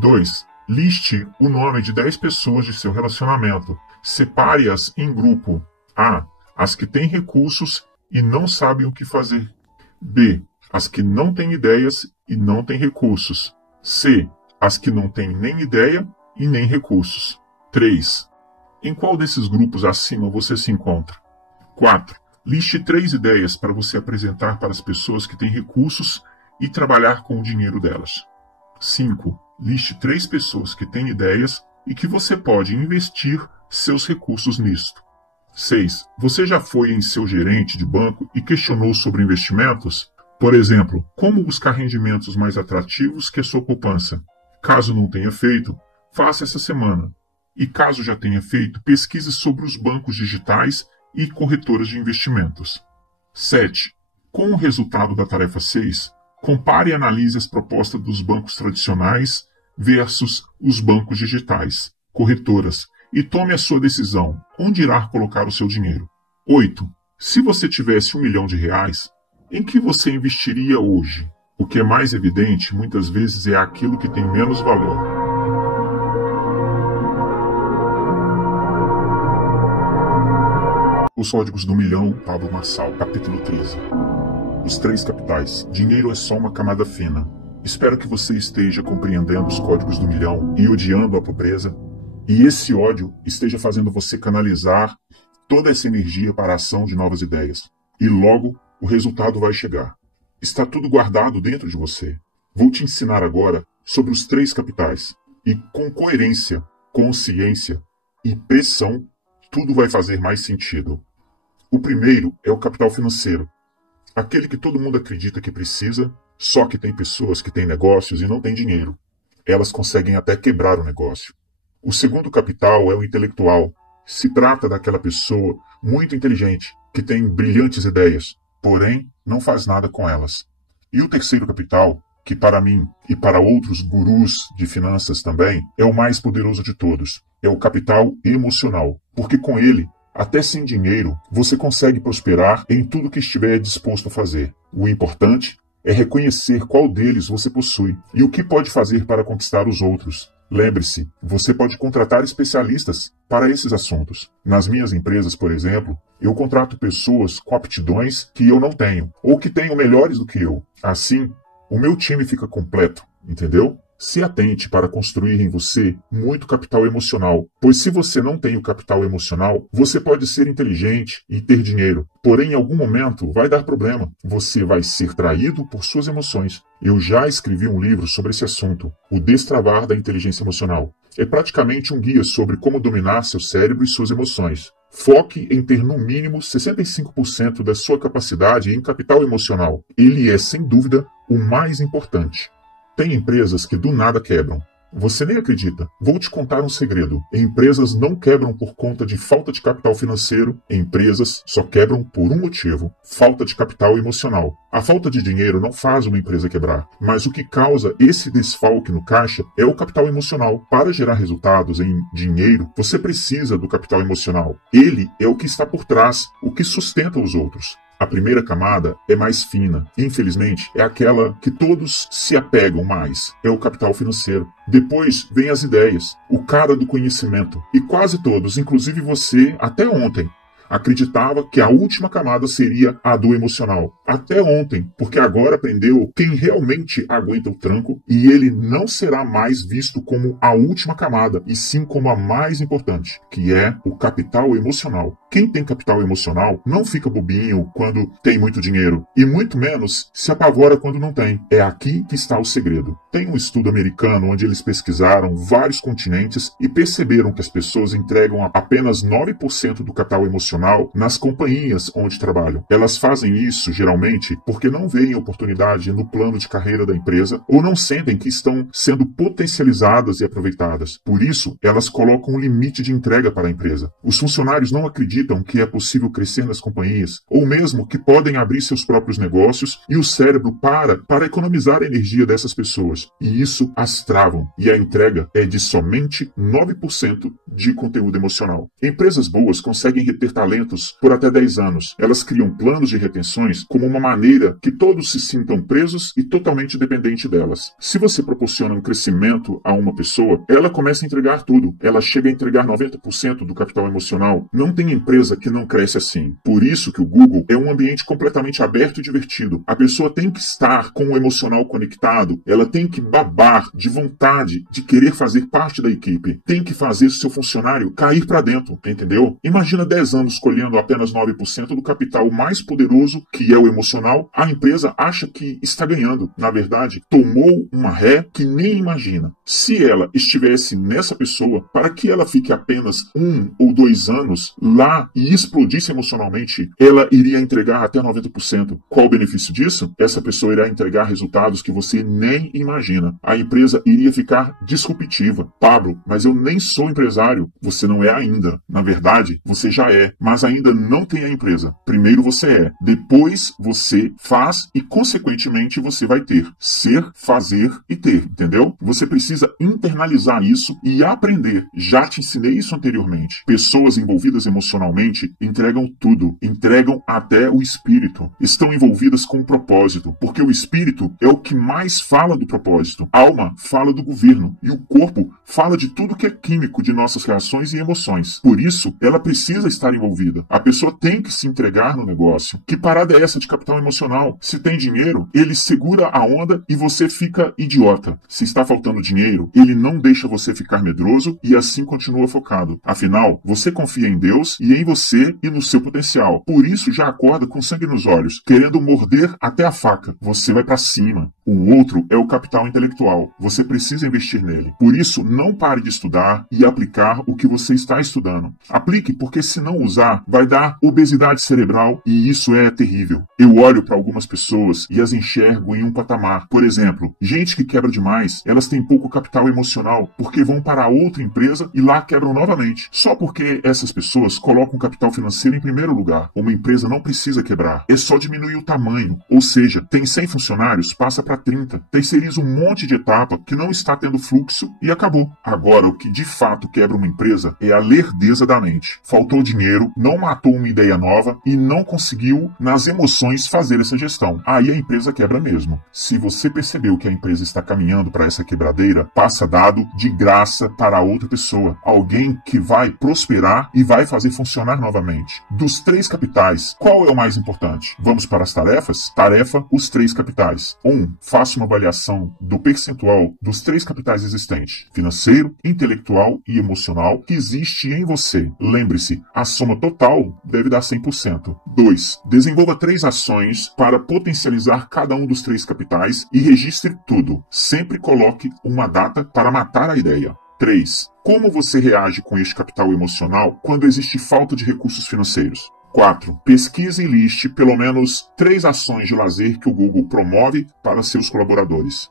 2. Liste o nome de 10 pessoas de seu relacionamento. Separe-as em grupo. A. As que têm recursos e não sabem o que fazer. B. As que não têm ideias e não têm recursos. C. As que não têm nem ideia e nem recursos. 3. Em qual desses grupos acima você se encontra? 4. Liste 3 ideias para você apresentar para as pessoas que têm recursos e trabalhar com o dinheiro delas. 5. Liste 3 pessoas que têm ideias e que você pode investir seus recursos nisto. 6. Você já foi em seu gerente de banco e questionou sobre investimentos? Por exemplo, como buscar rendimentos mais atrativos que a sua poupança? Caso não tenha feito, faça essa semana. E caso já tenha feito, pesquise sobre os bancos digitais e corretoras de investimentos. 7. Com o resultado da tarefa 6, compare e analise as propostas dos bancos tradicionais versus os bancos digitais, corretoras, e tome a sua decisão, onde irá colocar o seu dinheiro. 8. Se você tivesse R$1 milhão, em que você investiria hoje? O que é mais evidente, muitas vezes, é aquilo que tem menos valor. Os Códigos do Milhão, Pablo Marçal, capítulo 13. Os 3 capitais. Dinheiro é só uma camada fina. Espero que você esteja compreendendo os códigos do milhão e odiando a pobreza, e esse ódio esteja fazendo você canalizar toda essa energia para a ação de novas ideias. E logo o resultado vai chegar. Está tudo guardado dentro de você. Vou te ensinar agora sobre os 3 capitais. E com coerência, consciência e pressão, tudo vai fazer mais sentido. O primeiro é o capital financeiro. Aquele que todo mundo acredita que precisa, só que tem pessoas que têm negócios e não têm dinheiro. Elas conseguem até quebrar o negócio. O segundo capital é o intelectual. Se trata daquela pessoa muito inteligente, que tem brilhantes ideias, porém não faz nada com elas. E o terceiro capital, que para mim e para outros gurus de finanças também, é o mais poderoso de todos. É o capital emocional, porque com ele, até sem dinheiro, você consegue prosperar em tudo que estiver disposto a fazer. O importante é reconhecer qual deles você possui e o que pode fazer para conquistar os outros. Lembre-se, você pode contratar especialistas para esses assuntos. Nas minhas empresas, por exemplo, eu contrato pessoas com aptidões que eu não tenho, ou que tenham melhores do que eu. Assim, o meu time fica completo, entendeu? Se atente para construir em você muito capital emocional, pois se você não tem o capital emocional, você pode ser inteligente e ter dinheiro, porém em algum momento vai dar problema. Você vai ser traído por suas emoções. Eu já escrevi um livro sobre esse assunto, O Destravar da Inteligência Emocional. É praticamente um guia sobre como dominar seu cérebro e suas emoções. Foque em ter no mínimo 65% da sua capacidade em capital emocional. Ele é, sem dúvida, o mais importante. Tem empresas que do nada quebram. Você nem acredita. Vou te contar um segredo. Empresas não quebram por conta de falta de capital financeiro. Empresas só quebram por um motivo: falta de capital emocional. A falta de dinheiro não faz uma empresa quebrar, mas o que causa esse desfalque no caixa é o capital emocional. Para gerar resultados em dinheiro, você precisa do capital emocional. Ele é o que está por trás, o que sustenta os outros. A primeira camada é mais fina. Infelizmente, é aquela que todos se apegam mais. É o capital financeiro. Depois vem as ideias, o cara do conhecimento. E quase todos, inclusive você, até ontem, acreditava que a última camada seria a do emocional. Até ontem, porque agora aprendeu quem realmente aguenta o tranco e ele não será mais visto como a última camada, e sim como a mais importante, que é o capital emocional. Quem tem capital emocional não fica bobinho quando tem muito dinheiro e muito menos se apavora quando não tem. É aqui que está o segredo. Tem um estudo americano onde eles pesquisaram vários continentes e perceberam que as pessoas entregam apenas 9% do capital emocional nas companhias onde trabalham. Elas fazem isso geralmente porque não veem oportunidade no plano de carreira da empresa ou não sentem que estão sendo potencializadas e aproveitadas. Por isso, elas colocam um limite de entrega para a empresa. Os funcionários não acreditam que é possível crescer nas companhias, ou mesmo que podem abrir seus próprios negócios e o cérebro para economizar a energia dessas pessoas. E isso as travam. E a entrega é de somente 9% de conteúdo emocional. Empresas boas conseguem reter talentos por até 10 anos. Elas criam planos de retenções como uma maneira que todos se sintam presos e totalmente dependentes delas. Se você proporciona um crescimento a uma pessoa, ela começa a entregar tudo. Ela chega a entregar 90% do capital emocional. Não tem empresa que não cresce assim. Por isso que o Google é um ambiente completamente aberto e divertido. A pessoa tem que estar com o emocional conectado, ela tem que babar de vontade de querer fazer parte da equipe. Tem que fazer seu funcionário cair para dentro, entendeu? Imagina 10 anos colhendo apenas 9% do capital mais poderoso, que é o emocional. A empresa acha que está ganhando. Na verdade, tomou uma ré que nem imagina. Se ela estivesse nessa pessoa, para que ela fique apenas 1 ou 2 anos lá e explodisse emocionalmente, ela iria entregar até 90%. Qual o benefício disso? Essa pessoa irá entregar resultados que você nem imagina. A empresa iria ficar disruptiva. Pablo, mas eu nem sou empresário. Você não é ainda. Na verdade, você já é, mas ainda não tem a empresa. Primeiro você é, depois você faz e, consequentemente, você vai ter. Ser, fazer e ter, entendeu? Você precisa internalizar isso e aprender. Já te ensinei isso anteriormente. Pessoas envolvidas emocionalmente entregam tudo, entregam até o espírito. Estão envolvidas com o propósito, porque o espírito é o que mais fala do propósito. A alma fala do governo e o corpo fala de tudo que é químico de nossas reações e emoções. Por isso, ela precisa estar envolvida. A pessoa tem que se entregar no negócio. Que parada é essa de capital emocional? Se tem dinheiro, ele segura a onda e você fica idiota. Se está faltando dinheiro, ele não deixa você ficar medroso e assim continua focado. Afinal, você confia em Deus e em você e no seu potencial. Por isso já acorda com sangue nos olhos, querendo morder até a faca. Você vai para cima. O outro é o capital intelectual. Você precisa investir nele. Por isso, não pare de estudar e aplicar o que você está estudando. Aplique, porque se não usar, vai dar obesidade cerebral e isso é terrível. Eu olho para algumas pessoas e as enxergo em um patamar. Por exemplo, gente que quebra demais, elas têm pouco capital emocional porque vão para outra empresa e lá quebram novamente. Só porque essas pessoas colocam o capital financeiro em primeiro lugar. Uma empresa não precisa quebrar. É só diminuir o tamanho. Ou seja, tem 100 funcionários, passa para 30. Terceiriza um monte de etapa que não está tendo fluxo e acabou. Agora, o que de fato quebra uma empresa é a lerdeza da mente. Faltou dinheiro, não matou uma ideia nova e não conseguiu, nas emoções, fazer essa gestão. Aí a empresa quebra mesmo. Se você percebeu que a empresa está caminhando para essa quebradeira, passa dado de graça para outra pessoa. Alguém que vai prosperar e vai fazer funcionar novamente. Dos 3 capitais, qual é o mais importante? Vamos para as tarefas? Tarefa, os 3 capitais. 1. Faça uma avaliação do percentual dos 3 capitais existentes: financeiro, intelectual e emocional, que existe em você. Lembre-se, a soma total deve dar 100%. 2. Desenvolva 3 ações para potencializar cada um dos 3 capitais e registre tudo. Sempre coloque uma data para matar a ideia. 3. Como você reage com este capital emocional quando existe falta de recursos financeiros? 4. Pesquise e liste pelo menos 3 ações de lazer que o Google promove para seus colaboradores.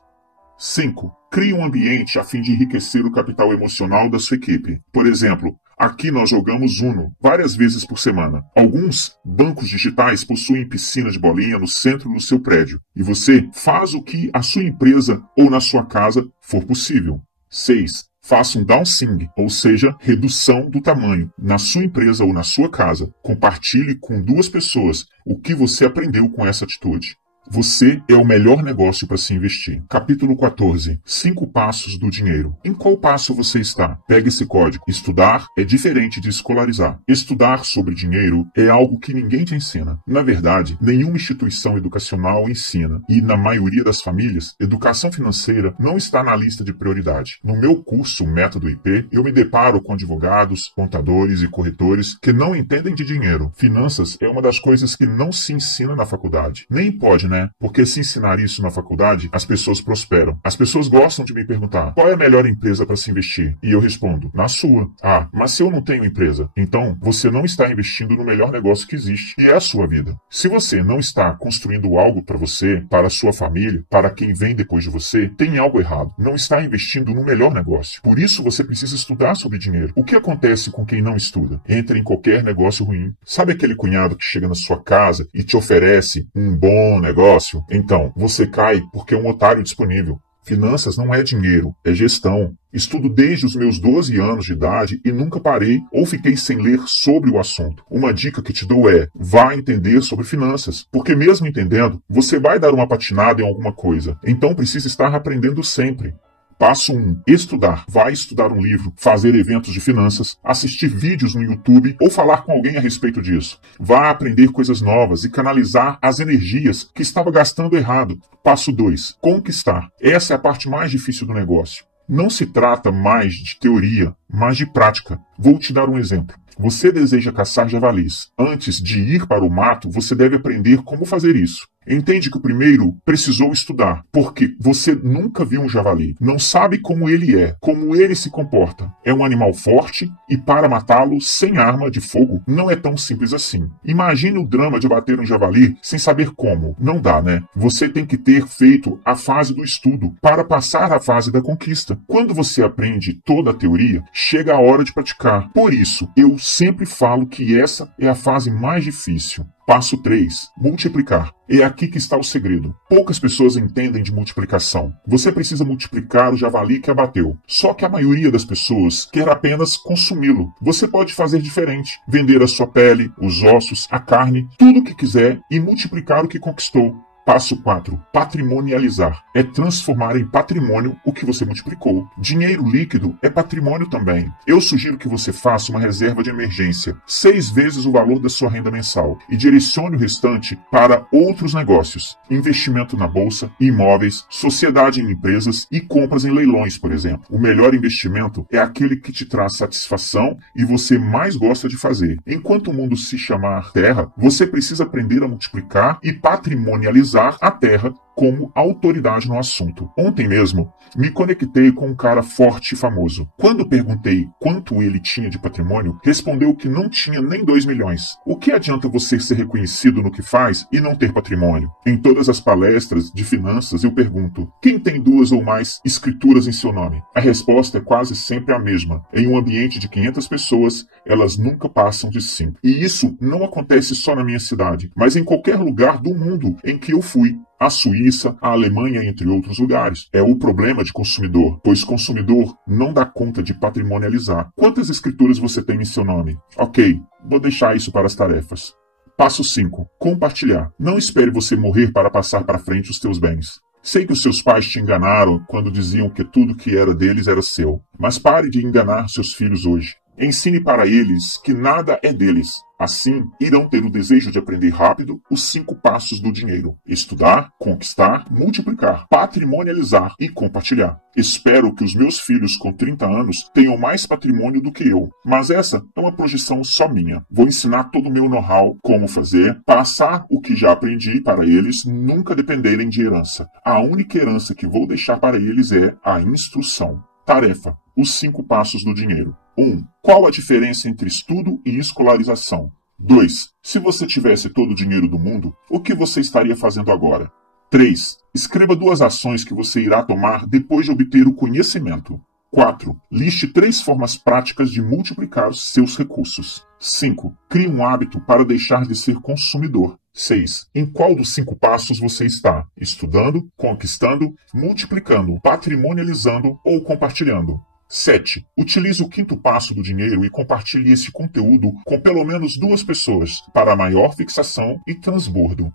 5. Crie um ambiente a fim de enriquecer o capital emocional da sua equipe. Por exemplo, aqui nós jogamos Uno várias vezes por semana. Alguns bancos digitais possuem piscina de bolinha no centro do seu prédio. E você faz o que a sua empresa ou na sua casa for possível. 6. Faça um downsizing, ou seja, redução do tamanho, na sua empresa ou na sua casa. Compartilhe com 2 pessoas o que você aprendeu com essa atitude. Você é o melhor negócio para se investir. Capítulo 14. 5 passos do dinheiro. Em qual passo você está? Pegue esse código. Estudar é diferente de escolarizar. Estudar sobre dinheiro é algo que ninguém te ensina. Na verdade, nenhuma instituição educacional ensina. E, na maioria das famílias, educação financeira não está na lista de prioridade. No meu curso Método IP, eu me deparo com advogados, contadores e corretores que não entendem de dinheiro. Finanças é uma das coisas que não se ensina na faculdade. Nem pode, né? Porque se ensinar isso na faculdade, as pessoas prosperam. As pessoas gostam de me perguntar: qual é a melhor empresa para se investir? E eu respondo: na sua. Ah, mas se eu não tenho empresa? Então, você não está investindo no melhor negócio que existe, e é a sua vida. Se você não está construindo algo para você, para a sua família, para quem vem depois de você, tem algo errado. Não está investindo no melhor negócio. Por isso você precisa estudar sobre dinheiro. O que acontece com quem não estuda? Entra em qualquer negócio ruim. Sabe aquele cunhado que chega na sua casa e te oferece um bom negócio? Então, você cai porque é um otário disponível. Finanças não é dinheiro, é gestão. Estudo desde os meus 12 anos de idade e nunca parei ou fiquei sem ler sobre o assunto. Uma dica que te dou é: vá entender sobre finanças, porque mesmo entendendo, você vai dar uma patinada em alguma coisa. Então precisa estar aprendendo sempre. Passo 1. Estudar. Vai estudar um livro, fazer eventos de finanças, assistir vídeos no YouTube ou falar com alguém a respeito disso. Vá aprender coisas novas e canalizar as energias que estava gastando errado. Passo 2. Conquistar. Essa é a parte mais difícil do negócio. Não se trata mais de teoria, mas de prática. Vou te dar um exemplo. Você deseja caçar javalis. Antes de ir para o mato, você deve aprender como fazer isso. Entende que o primeiro precisou estudar, porque você nunca viu um javali, não sabe como ele é, como ele se comporta. É um animal forte e para matá-lo sem arma de fogo não é tão simples assim. Imagine o drama de bater um javali sem saber como. Não dá, né? Você tem que ter feito a fase do estudo para passar a fase da conquista. Quando você aprende toda a teoria, chega a hora de praticar. Por isso, eu sempre falo que essa é a fase mais difícil. Passo 3. Multiplicar. É aqui que está o segredo. Poucas pessoas entendem de multiplicação. Você precisa multiplicar o javali que abateu. Só que a maioria das pessoas quer apenas consumi-lo. Você pode fazer diferente. Vender a sua pele, os ossos, a carne, tudo o que quiser e multiplicar o que conquistou. Passo 4. Patrimonializar. É transformar em patrimônio o que você multiplicou. Dinheiro líquido é patrimônio também. Eu sugiro que você faça uma reserva de emergência, 6 vezes o valor da sua renda mensal, e direcione o restante para outros negócios. Investimento na bolsa, imóveis, sociedade em empresas e compras em leilões, por exemplo. O melhor investimento é aquele que te traz satisfação e você mais gosta de fazer. Enquanto o mundo se chamar terra, você precisa aprender a multiplicar e patrimonializar a terra como autoridade no assunto. Ontem mesmo, me conectei com um cara forte e famoso. Quando perguntei quanto ele tinha de patrimônio, respondeu que não tinha nem 2 milhões. O que adianta você ser reconhecido no que faz e não ter patrimônio? Em todas as palestras de finanças eu pergunto: quem tem 2 ou mais escrituras em seu nome? A resposta é quase sempre a mesma. Em um ambiente de 500 pessoas, elas nunca passam de 5. E isso não acontece só na minha cidade, mas em qualquer lugar do mundo em que eu fui. A Suíça, a Alemanha, entre outros lugares. É o problema de consumidor, pois consumidor não dá conta de patrimonializar. Quantas escrituras você tem em seu nome? Ok, vou deixar isso para as tarefas. Passo 5. Compartilhar. Não espere você morrer para passar para frente os teus bens. Sei que os seus pais te enganaram quando diziam que tudo que era deles era seu, mas pare de enganar seus filhos hoje. Ensine para eles que nada é deles. Assim, irão ter o desejo de aprender rápido os 5 passos do dinheiro: estudar, conquistar, multiplicar, patrimonializar e compartilhar. Espero que os meus filhos com 30 anos tenham mais patrimônio do que eu, mas essa é uma projeção só minha. Vou ensinar todo o meu know-how, como fazer, passar o que já aprendi para eles nunca dependerem de herança. A única herança que vou deixar para eles é a instrução. Tarefa: os 5 passos do dinheiro. 1. Qual a diferença entre estudo e escolarização? 2. Se você tivesse todo o dinheiro do mundo, o que você estaria fazendo agora? 3. Escreva 2 ações que você irá tomar depois de obter o conhecimento. 4. Liste 3 formas práticas de multiplicar os seus recursos. 5. Crie um hábito para deixar de ser consumidor. 6. Em qual dos 5 passos você está? Estudando, conquistando, multiplicando, patrimonializando ou compartilhando? 7. Utilize o 5º passo do dinheiro e compartilhe esse conteúdo com pelo menos 2 pessoas para maior fixação e transbordo.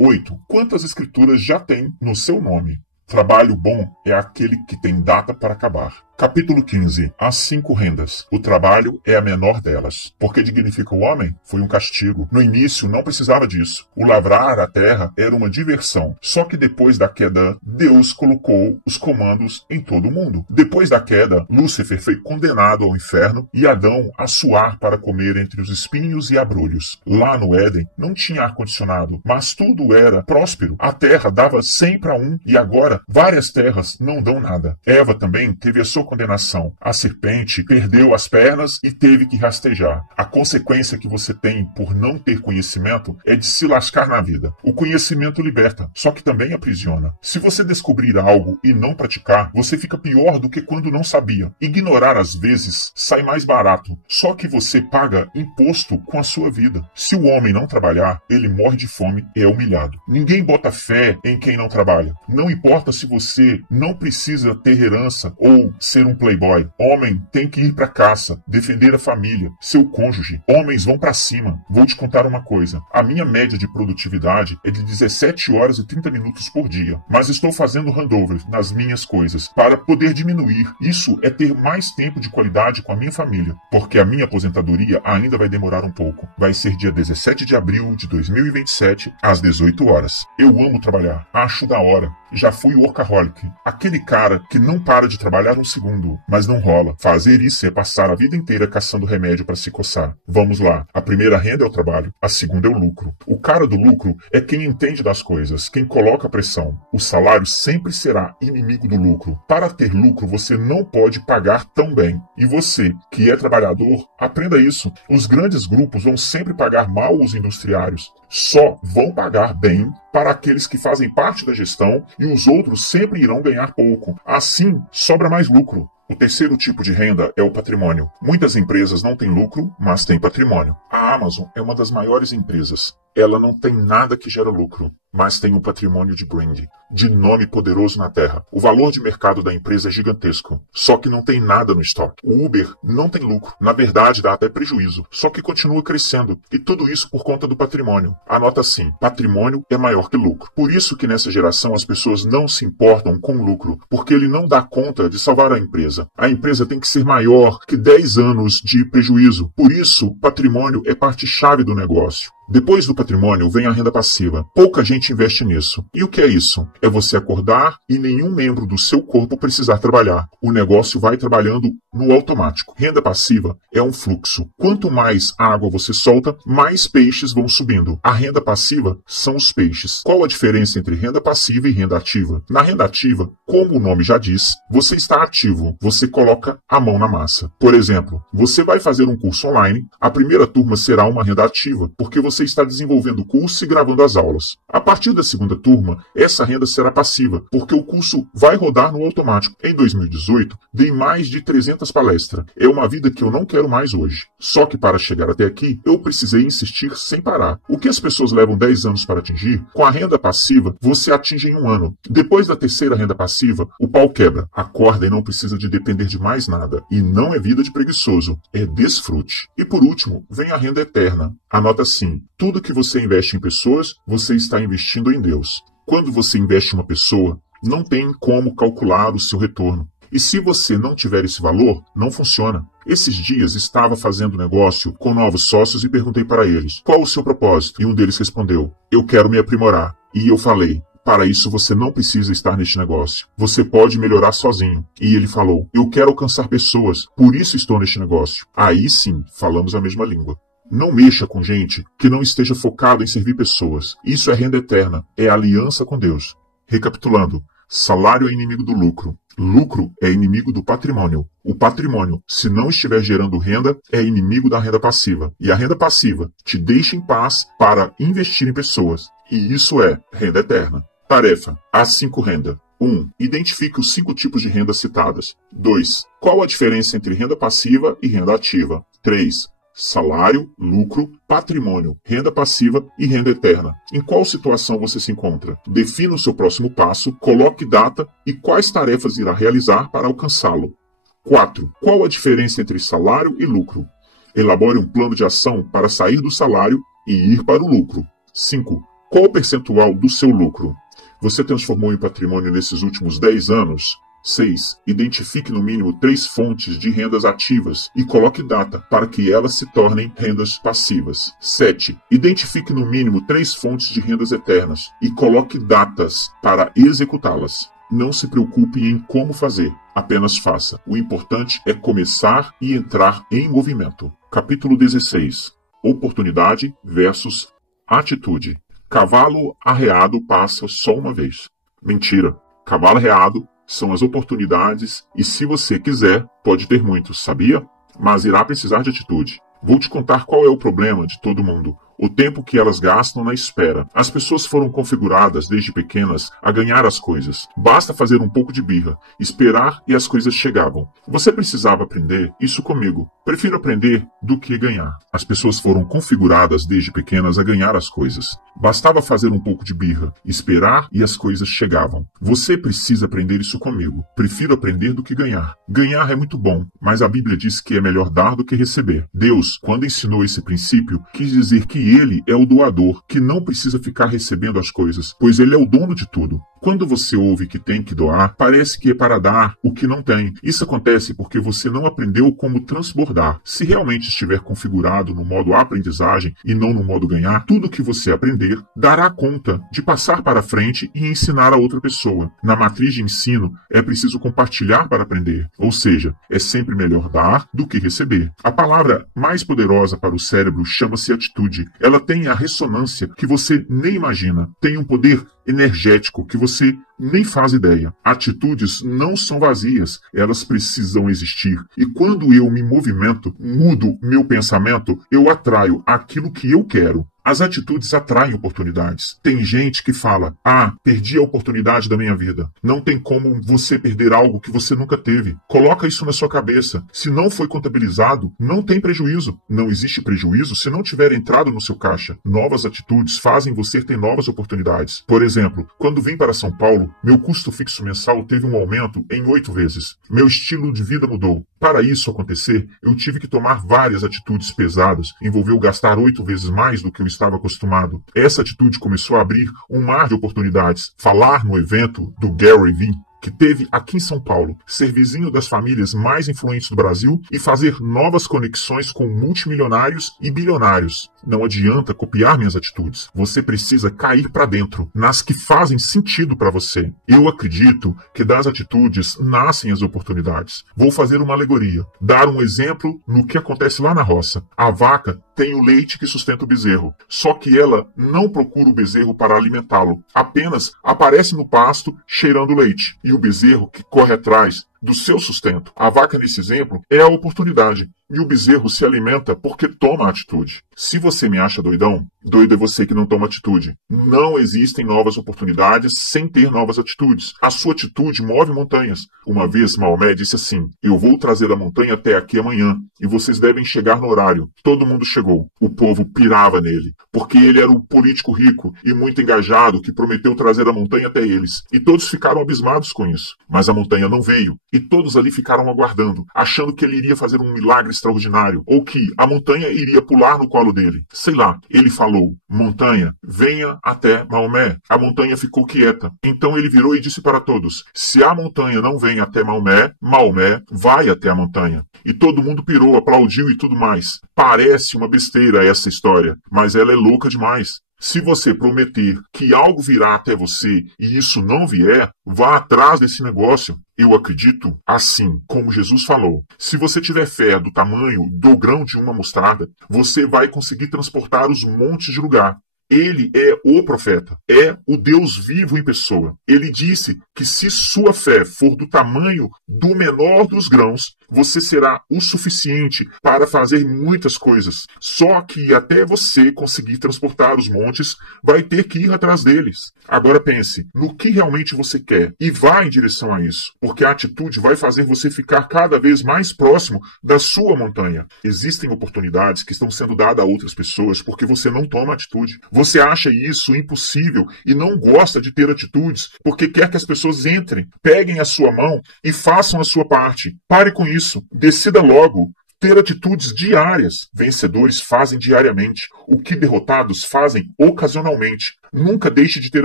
8. Quantas escrituras já tem no seu nome? Trabalho bom é aquele que tem data para acabar. Capítulo 15. As 5 rendas. O trabalho é a menor delas. Porque dignifica o homem? Foi um castigo. No início não precisava disso. O lavrar a terra era uma diversão. Só que depois da queda, Deus colocou os comandos em todo o mundo. Depois da queda, Lúcifer foi condenado ao inferno e Adão a suar para comer entre os espinhos e abrolhos. Lá no Éden não tinha ar-condicionado, mas tudo era próspero. A terra dava 100 para 1 e agora várias terras não dão nada. Eva também teve a sua condenação. A serpente perdeu as pernas e teve que rastejar. A consequência que você tem por não ter conhecimento é de se lascar na vida. O conhecimento liberta, só que também aprisiona. Se você descobrir algo e não praticar, você fica pior do que quando não sabia. Ignorar às vezes sai mais barato, só que você paga imposto com a sua vida. Se o homem não trabalhar, ele morre de fome e é humilhado. Ninguém bota fé em quem não trabalha. Não importa se você não precisa ter herança ou ser um playboy. Homem tem que ir pra caça, defender a família, seu cônjuge. Homens vão pra cima. Vou te contar uma coisa. A minha média de produtividade é de 17 horas e 30 minutos por dia. Mas estou fazendo handover nas minhas coisas para poder diminuir. Isso é ter mais tempo de qualidade com a minha família. Porque a minha aposentadoria ainda vai demorar um pouco. Vai ser dia 17 de abril de 2027, às 18 horas. Eu amo trabalhar. Acho da hora. Já fui workaholic. Aquele cara que não para de trabalhar um segundo, mas não rola. Fazer isso é passar a vida inteira caçando remédio para se coçar. Vamos lá. A primeira renda é o trabalho, a segunda é o lucro. O cara do lucro é quem entende das coisas, quem coloca a pressão. O salário sempre será inimigo do lucro. Para ter lucro, você não pode pagar tão bem. E você, que é trabalhador, aprenda isso. Os grandes grupos vão sempre pagar mal os industriários. Só vão pagar bem para aqueles que fazem parte da gestão e os outros sempre irão ganhar pouco. Assim, sobra mais lucro. O terceiro tipo de renda é o patrimônio. Muitas empresas não têm lucro, mas têm patrimônio. A Amazon é uma das maiores empresas. Ela não tem nada que gera lucro, mas tem um patrimônio de brand, de nome poderoso na terra. O valor de mercado da empresa é gigantesco, só que não tem nada no estoque. O Uber não tem lucro, na verdade dá até prejuízo, só que continua crescendo, e tudo isso por conta do patrimônio. Anota assim, patrimônio é maior que lucro. Por isso que nessa geração as pessoas não se importam com lucro, porque ele não dá conta de salvar a empresa. A empresa tem que ser maior que 10 anos de prejuízo. Por isso, patrimônio é parte-chave do negócio. Depois do patrimônio vem a renda passiva. Pouca gente investe nisso. E o que é isso? É você acordar e nenhum membro do seu corpo precisar trabalhar. O negócio vai trabalhando no automático. Renda passiva é um fluxo. Quanto mais água você solta, mais peixes vão subindo. A renda passiva são os peixes. Qual a diferença entre renda passiva e renda ativa? Na renda ativa, como o nome já diz, você está ativo. Você coloca a mão na massa. Por exemplo, você vai fazer um curso online, a primeira turma será uma renda ativa, porque você está desenvolvendo o curso e gravando as aulas. A partir da segunda turma, essa renda será passiva, porque o curso vai rodar no automático. Em 2018, dei mais de 300 palestras. É uma vida que eu não quero mais hoje. Só que para chegar até aqui, eu precisei insistir sem parar. O que as pessoas levam 10 anos para atingir, com a renda passiva, você atinge em 1 ano. Depois da terceira renda passiva, o pau quebra. Acorda e não precisa de depender de mais nada. E não é vida de preguiçoso, é desfrute. E por último, vem a renda eterna. Anota assim, tudo que você investe em pessoas, você está investindo em Deus. Quando você investe em uma pessoa, não tem como calcular o seu retorno. E se você não tiver esse valor, não funciona. Esses dias estava fazendo negócio com novos sócios e perguntei para eles, qual o seu propósito? E um deles respondeu, eu quero me aprimorar. E eu falei, para isso você não precisa estar neste negócio. Você pode melhorar sozinho. E ele falou, eu quero alcançar pessoas, por isso estou neste negócio. Aí sim, falamos a mesma língua. Não mexa com gente que não esteja focado em servir pessoas. Isso é renda eterna, é aliança com Deus. Recapitulando, salário é inimigo do lucro. Lucro é inimigo do patrimônio. O patrimônio, se não estiver gerando renda, é inimigo da renda passiva. E a renda passiva te deixa em paz para investir em pessoas. E isso é renda eterna. Tarefa, as 5 rendas. 1. Identifique os 5 tipos de renda citadas. 2. Qual a diferença entre renda passiva e renda ativa? 3. Salário, lucro, patrimônio, renda passiva e renda eterna. Em qual situação você se encontra? Defina o seu próximo passo, coloque data e quais tarefas irá realizar para alcançá-lo. 4. Qual a diferença entre salário e lucro? Elabore um plano de ação para sair do salário e ir para o lucro. 5. Qual o percentual do seu lucro você transformou em patrimônio nesses últimos 10 anos? 6. Identifique no mínimo 3 fontes de rendas ativas e coloque data para que elas se tornem rendas passivas. 7. Identifique no mínimo 3 fontes de rendas eternas e coloque datas para executá-las. Não se preocupe em como fazer, apenas faça. O importante é começar e entrar em movimento. Capítulo 16. Oportunidade versus atitude. Cavalo arreado passa só uma vez. Mentira. Cavalo arreado são as oportunidades e, se você quiser, pode ter muitos, sabia? Mas irá precisar de atitude. Vou te contar qual é o problema de todo mundo. O tempo que elas gastam na espera. As pessoas foram configuradas desde pequenas a ganhar as coisas. Basta fazer um pouco de birra, esperar e as coisas chegavam. Você precisava aprender isso comigo. Prefiro aprender do que ganhar. As pessoas foram configuradas desde pequenas a ganhar as coisas. Bastava fazer um pouco de birra, esperar e as coisas chegavam. Você precisa aprender isso comigo. Prefiro aprender do que ganhar. Ganhar é muito bom, mas a Bíblia diz que é melhor dar do que receber. Deus, quando ensinou esse princípio, quis dizer que Ele é o doador, que não precisa ficar recebendo as coisas, pois Ele é o dono de tudo. Quando você ouve que tem que doar, parece que é para dar o que não tem. Isso acontece porque você não aprendeu como transbordar. Se realmente estiver configurado no modo aprendizagem e não no modo ganhar, tudo que você aprender dará conta de passar para frente e ensinar a outra pessoa. Na matriz de ensino, é preciso compartilhar para aprender. Ou seja, é sempre melhor dar do que receber. A palavra mais poderosa para o cérebro chama-se atitude. Ela tem a ressonância que você nem imagina. Tem um poder energético que você nem faz ideia. Atitudes não são vazias, elas precisam existir. E quando eu me movimento, mudo meu pensamento, eu atraio aquilo que eu quero. As atitudes atraem oportunidades. Tem gente que fala, perdi a oportunidade da minha vida. Não tem como você perder algo que você nunca teve. Coloca isso na sua cabeça. Se não foi contabilizado, não tem prejuízo. Não existe prejuízo se não tiver entrado no seu caixa. Novas atitudes fazem você ter novas oportunidades. Por exemplo, quando vim para São Paulo, meu custo fixo mensal teve um aumento em 8 vezes. Meu estilo de vida mudou. Para isso acontecer, eu tive que tomar várias atitudes pesadas. Envolveu gastar 8 vezes mais do que eu estava acostumado. Essa atitude começou a abrir um mar de oportunidades. Falar no evento do Gary Vee, que teve aqui em São Paulo, ser vizinho das famílias mais influentes do Brasil e fazer novas conexões com multimilionários e bilionários. Não adianta copiar minhas atitudes. Você precisa cair para dentro, nas que fazem sentido para você. Eu acredito que das atitudes nascem as oportunidades. Vou fazer uma alegoria, dar um exemplo no que acontece lá na roça. A vaca tem o leite que sustenta o bezerro, só que ela não procura o bezerro para alimentá-lo, apenas aparece no pasto cheirando leite. E o bezerro que corre atrás do seu sustento. A vaca, nesse exemplo, é a oportunidade. E o bezerro se alimenta porque toma a atitude. Se você me acha doidão, doido é você que não toma atitude. Não existem novas oportunidades sem ter novas atitudes. A sua atitude move montanhas. Uma vez Maomé disse assim, eu vou trazer a montanha até aqui amanhã, e vocês devem chegar no horário. Todo mundo chegou. O povo pirava nele, porque ele era um político rico e muito engajado que prometeu trazer a montanha até eles. E todos ficaram abismados com isso. Mas a montanha não veio. E todos ali ficaram aguardando, achando que ele iria fazer um milagre extraordinário, ou que a montanha iria pular no colo dele. Sei lá, ele falou, montanha, venha até Maomé. A montanha ficou quieta. Então ele virou e disse para todos, se a montanha não vem até Maomé, Maomé vai até a montanha. E todo mundo pirou, aplaudiu e tudo mais. Parece uma besteira essa história, mas ela é louca demais. Se você prometer que algo virá até você e isso não vier, vá atrás desse negócio. Eu acredito, assim como Jesus falou, se você tiver fé do tamanho do grão de uma mostarda, você vai conseguir transportar os montes de lugar. Ele é o profeta, é o Deus vivo em pessoa. Ele disse que se sua fé for do tamanho do menor dos grãos, você será o suficiente para fazer muitas coisas. Só que até você conseguir transportar os montes, vai ter que ir atrás deles. Agora pense no que realmente você quer e vá em direção a isso, porque a atitude vai fazer você ficar cada vez mais próximo da sua montanha. Existem oportunidades que estão sendo dadas a outras pessoas porque você não toma atitude. Você acha isso impossível e não gosta de ter atitudes porque quer que as pessoas entrem, peguem a sua mão e façam a sua parte. Pare com isso. Decida logo. Ter atitudes diárias. Vencedores fazem diariamente o que derrotados fazem ocasionalmente. Nunca deixe de ter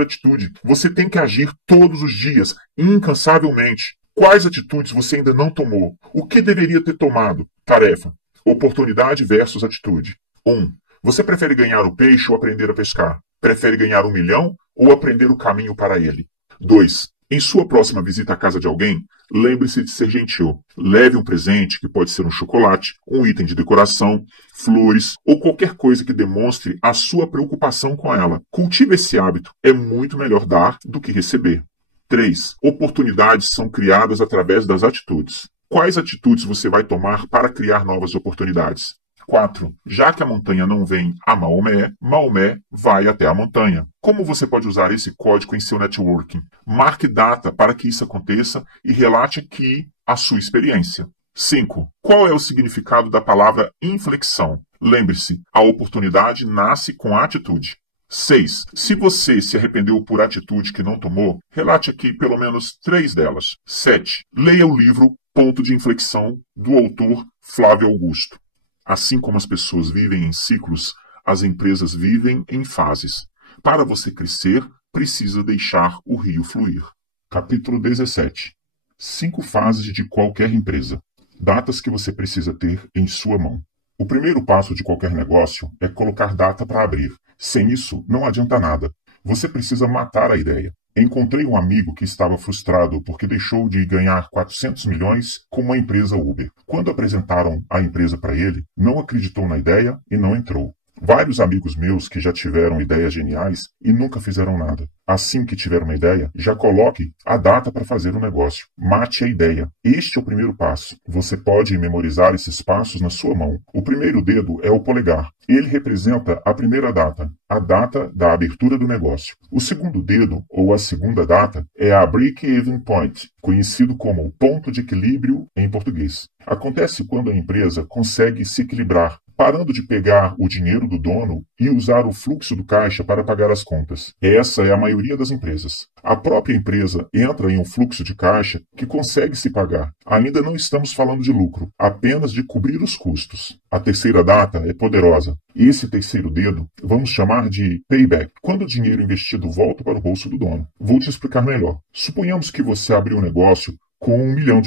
atitude. Você tem que agir todos os dias, incansavelmente. Quais atitudes você ainda não tomou? O que deveria ter tomado? Tarefa. Oportunidade versus atitude. 1. Você prefere ganhar o peixe ou aprender a pescar? Prefere ganhar 1 milhão ou aprender o caminho para ele? 2. Em sua próxima visita à casa de alguém, lembre-se de ser gentil. Leve um presente, que pode ser um chocolate, um item de decoração, flores ou qualquer coisa que demonstre a sua preocupação com ela. Cultive esse hábito. É muito melhor dar do que receber. 3. Oportunidades são criadas através das atitudes. Quais atitudes você vai tomar para criar novas oportunidades? 4. Já que a montanha não vem a Maomé, Maomé vai até a montanha. Como você pode usar esse código em seu networking? Marque data para que isso aconteça e relate aqui a sua experiência. 5. Qual é o significado da palavra inflexão? Lembre-se, a oportunidade nasce com a atitude. 6. Se você se arrependeu por atitude que não tomou, relate aqui pelo menos 3 delas. 7. Leia o livro Ponto de Inflexão, do autor Flávio Augusto. Assim como as pessoas vivem em ciclos, as empresas vivem em fases. Para você crescer, precisa deixar o rio fluir. Capítulo 17. 5 fases de qualquer empresa. Datas que você precisa ter em sua mão. O primeiro passo de qualquer negócio é colocar data para abrir. Sem isso, não adianta nada. Você precisa matar a ideia. Encontrei um amigo que estava frustrado porque deixou de ganhar 400 milhões com uma empresa Uber. Quando apresentaram a empresa para ele, não acreditou na ideia e não entrou. Vários amigos meus que já tiveram ideias geniais e nunca fizeram nada. Assim que tiver uma ideia, já coloque a data para fazer o negócio. Mate a ideia. Este é o primeiro passo. Você pode memorizar esses passos na sua mão. O primeiro dedo é o polegar. Ele representa a primeira data, a data da abertura do negócio. O segundo dedo, ou a segunda data, é a break-even point, conhecido como ponto de equilíbrio em português. Acontece quando a empresa consegue se equilibrar, parando de pegar o dinheiro do dono e usar o fluxo do caixa para pagar as contas. Essa é a maioria das empresas. A própria empresa entra em um fluxo de caixa que consegue se pagar. Ainda não estamos falando de lucro, apenas de cobrir os custos. A terceira data é poderosa. Esse terceiro dedo vamos chamar de payback, quando o dinheiro investido volta para o bolso do dono. Vou te explicar melhor. Suponhamos que você abriu um negócio com R$1 milhão.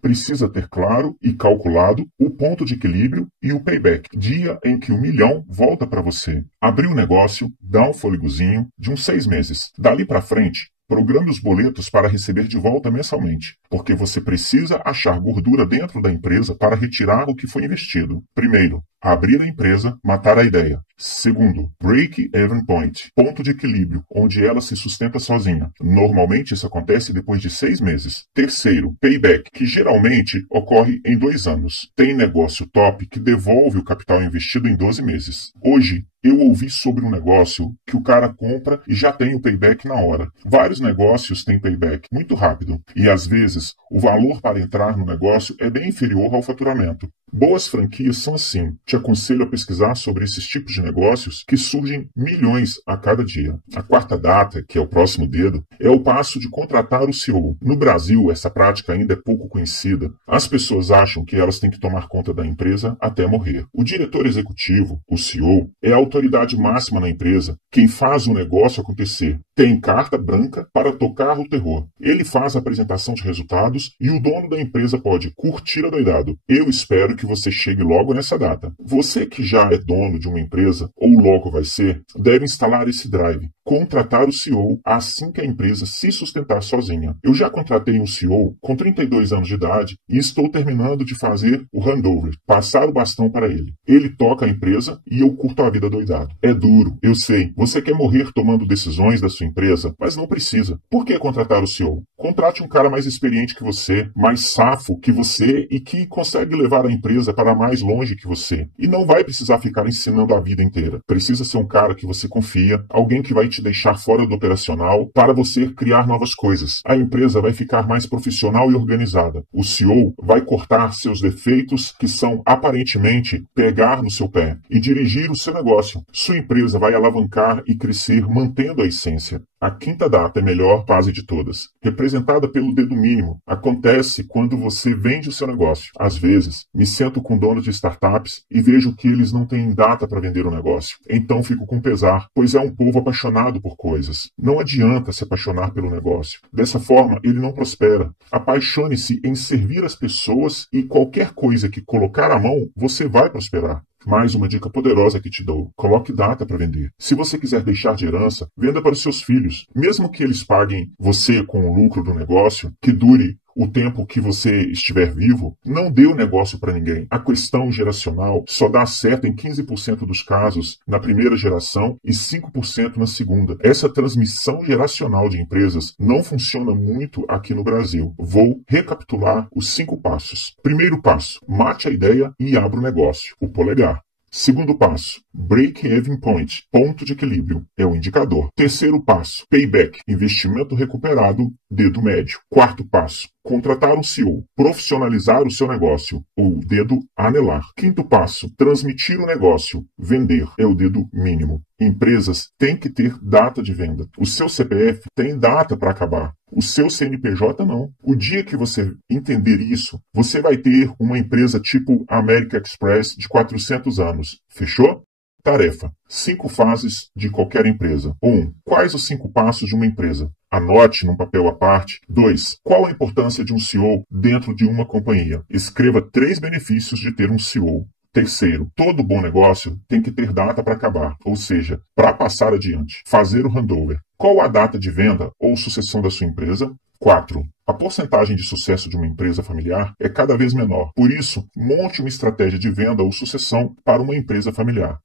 Precisa ter claro e calculado o ponto de equilíbrio e o payback, dia em que o 1 milhão volta para você. Abrir o negócio, dá um fôlegozinho de uns 6 meses. Dali para frente, programe os boletos para receber de volta mensalmente, porque você precisa achar gordura dentro da empresa para retirar o que foi investido. Primeiro, abrir a empresa, matar a ideia. Segundo, break-even point, ponto de equilíbrio, onde ela se sustenta sozinha. Normalmente isso acontece depois de 6 meses. Terceiro, payback, que geralmente ocorre em 2 anos. Tem negócio top que devolve o capital investido em 12 meses. Hoje, eu ouvi sobre um negócio que o cara compra e já tem o payback na hora. Vários negócios têm payback muito rápido e às vezes o valor para entrar no negócio é bem inferior ao faturamento. Boas franquias são assim. Te aconselho a pesquisar sobre esses tipos de negócios que surgem milhões a cada dia. A quarta data, que é o próximo dedo, é o passo de contratar o CEO. No Brasil, essa prática ainda é pouco conhecida. As pessoas acham que elas têm que tomar conta da empresa até morrer. O diretor executivo, o CEO, é a autoridade máxima na empresa, quem faz o negócio acontecer. Tem carta branca para tocar o terror. Ele faz a apresentação de resultados e o dono da empresa pode curtir adoidado. Eu espero que você chegue logo nessa data. Você que já é dono de uma empresa, ou logo vai ser, deve instalar esse drive. Contratar o CEO assim que a empresa se sustentar sozinha. Eu já contratei um CEO com 32 anos de idade e estou terminando de fazer o handover, passar o bastão para ele. Ele toca a empresa e eu curto a vida doidado. É duro, eu sei. Você quer morrer tomando decisões da sua empresa, mas não precisa. Por que contratar o CEO? Contrate um cara mais experiente que você, mais safo que você e que consegue levar a empresa para mais longe que você. E não vai precisar ficar ensinando a vida inteira. Precisa ser um cara que você confia, alguém que vai te deixar fora do operacional para você criar novas coisas. A empresa vai ficar mais profissional e organizada. O CEO vai cortar seus defeitos, que são aparentemente pegar no seu pé, e dirigir o seu negócio. Sua empresa vai alavancar e crescer mantendo a essência. A quinta data é melhor fase de todas, representada pelo dedo mínimo. Acontece quando você vende o seu negócio. Às vezes, me sento com donos de startups e vejo que eles não têm data para vender o negócio. Então fico com pesar, pois é um povo apaixonado por coisas. Não adianta se apaixonar pelo negócio. Dessa forma, ele não prospera. Apaixone-se em servir as pessoas e qualquer coisa que colocar à mão, você vai prosperar. Mais uma dica poderosa que te dou: coloque data para vender. Se você quiser deixar de herança, venda para os seus filhos. Mesmo que eles paguem você com o lucro do negócio, que dure o tempo que você estiver vivo, não dê o negócio para ninguém. A questão geracional só dá certo em 15% dos casos na primeira geração e 5% na segunda. Essa transmissão geracional de empresas não funciona muito aqui no Brasil. Vou recapitular os 5 passos. Primeiro passo: mate a ideia e abra o negócio. O polegar. Segundo passo, break-even point, ponto de equilíbrio, é o indicador. Terceiro passo, payback, investimento recuperado, dedo médio. Quarto passo, contratar um CEO, profissionalizar o seu negócio, ou dedo anelar. Quinto passo, transmitir o negócio, vender, é o dedo mínimo. Empresas têm que ter data de venda. O seu CPF tem data para acabar. O seu CNPJ não. O dia que você entender isso, você vai ter uma empresa tipo American Express de 400 anos. Fechou? Tarefa: 5 fases de qualquer empresa. 1. Quais os 5 passos de uma empresa? Anote num papel à parte. 2. Qual a importância de um CEO dentro de uma companhia? Escreva 3 benefícios de ter um CEO. Terceiro, todo bom negócio tem que ter data para acabar, ou seja, para passar adiante. Fazer o handover. Qual a data de venda ou sucessão da sua empresa? 4. A porcentagem de sucesso de uma empresa familiar é cada vez menor. Por isso, monte uma estratégia de venda ou sucessão para uma empresa familiar.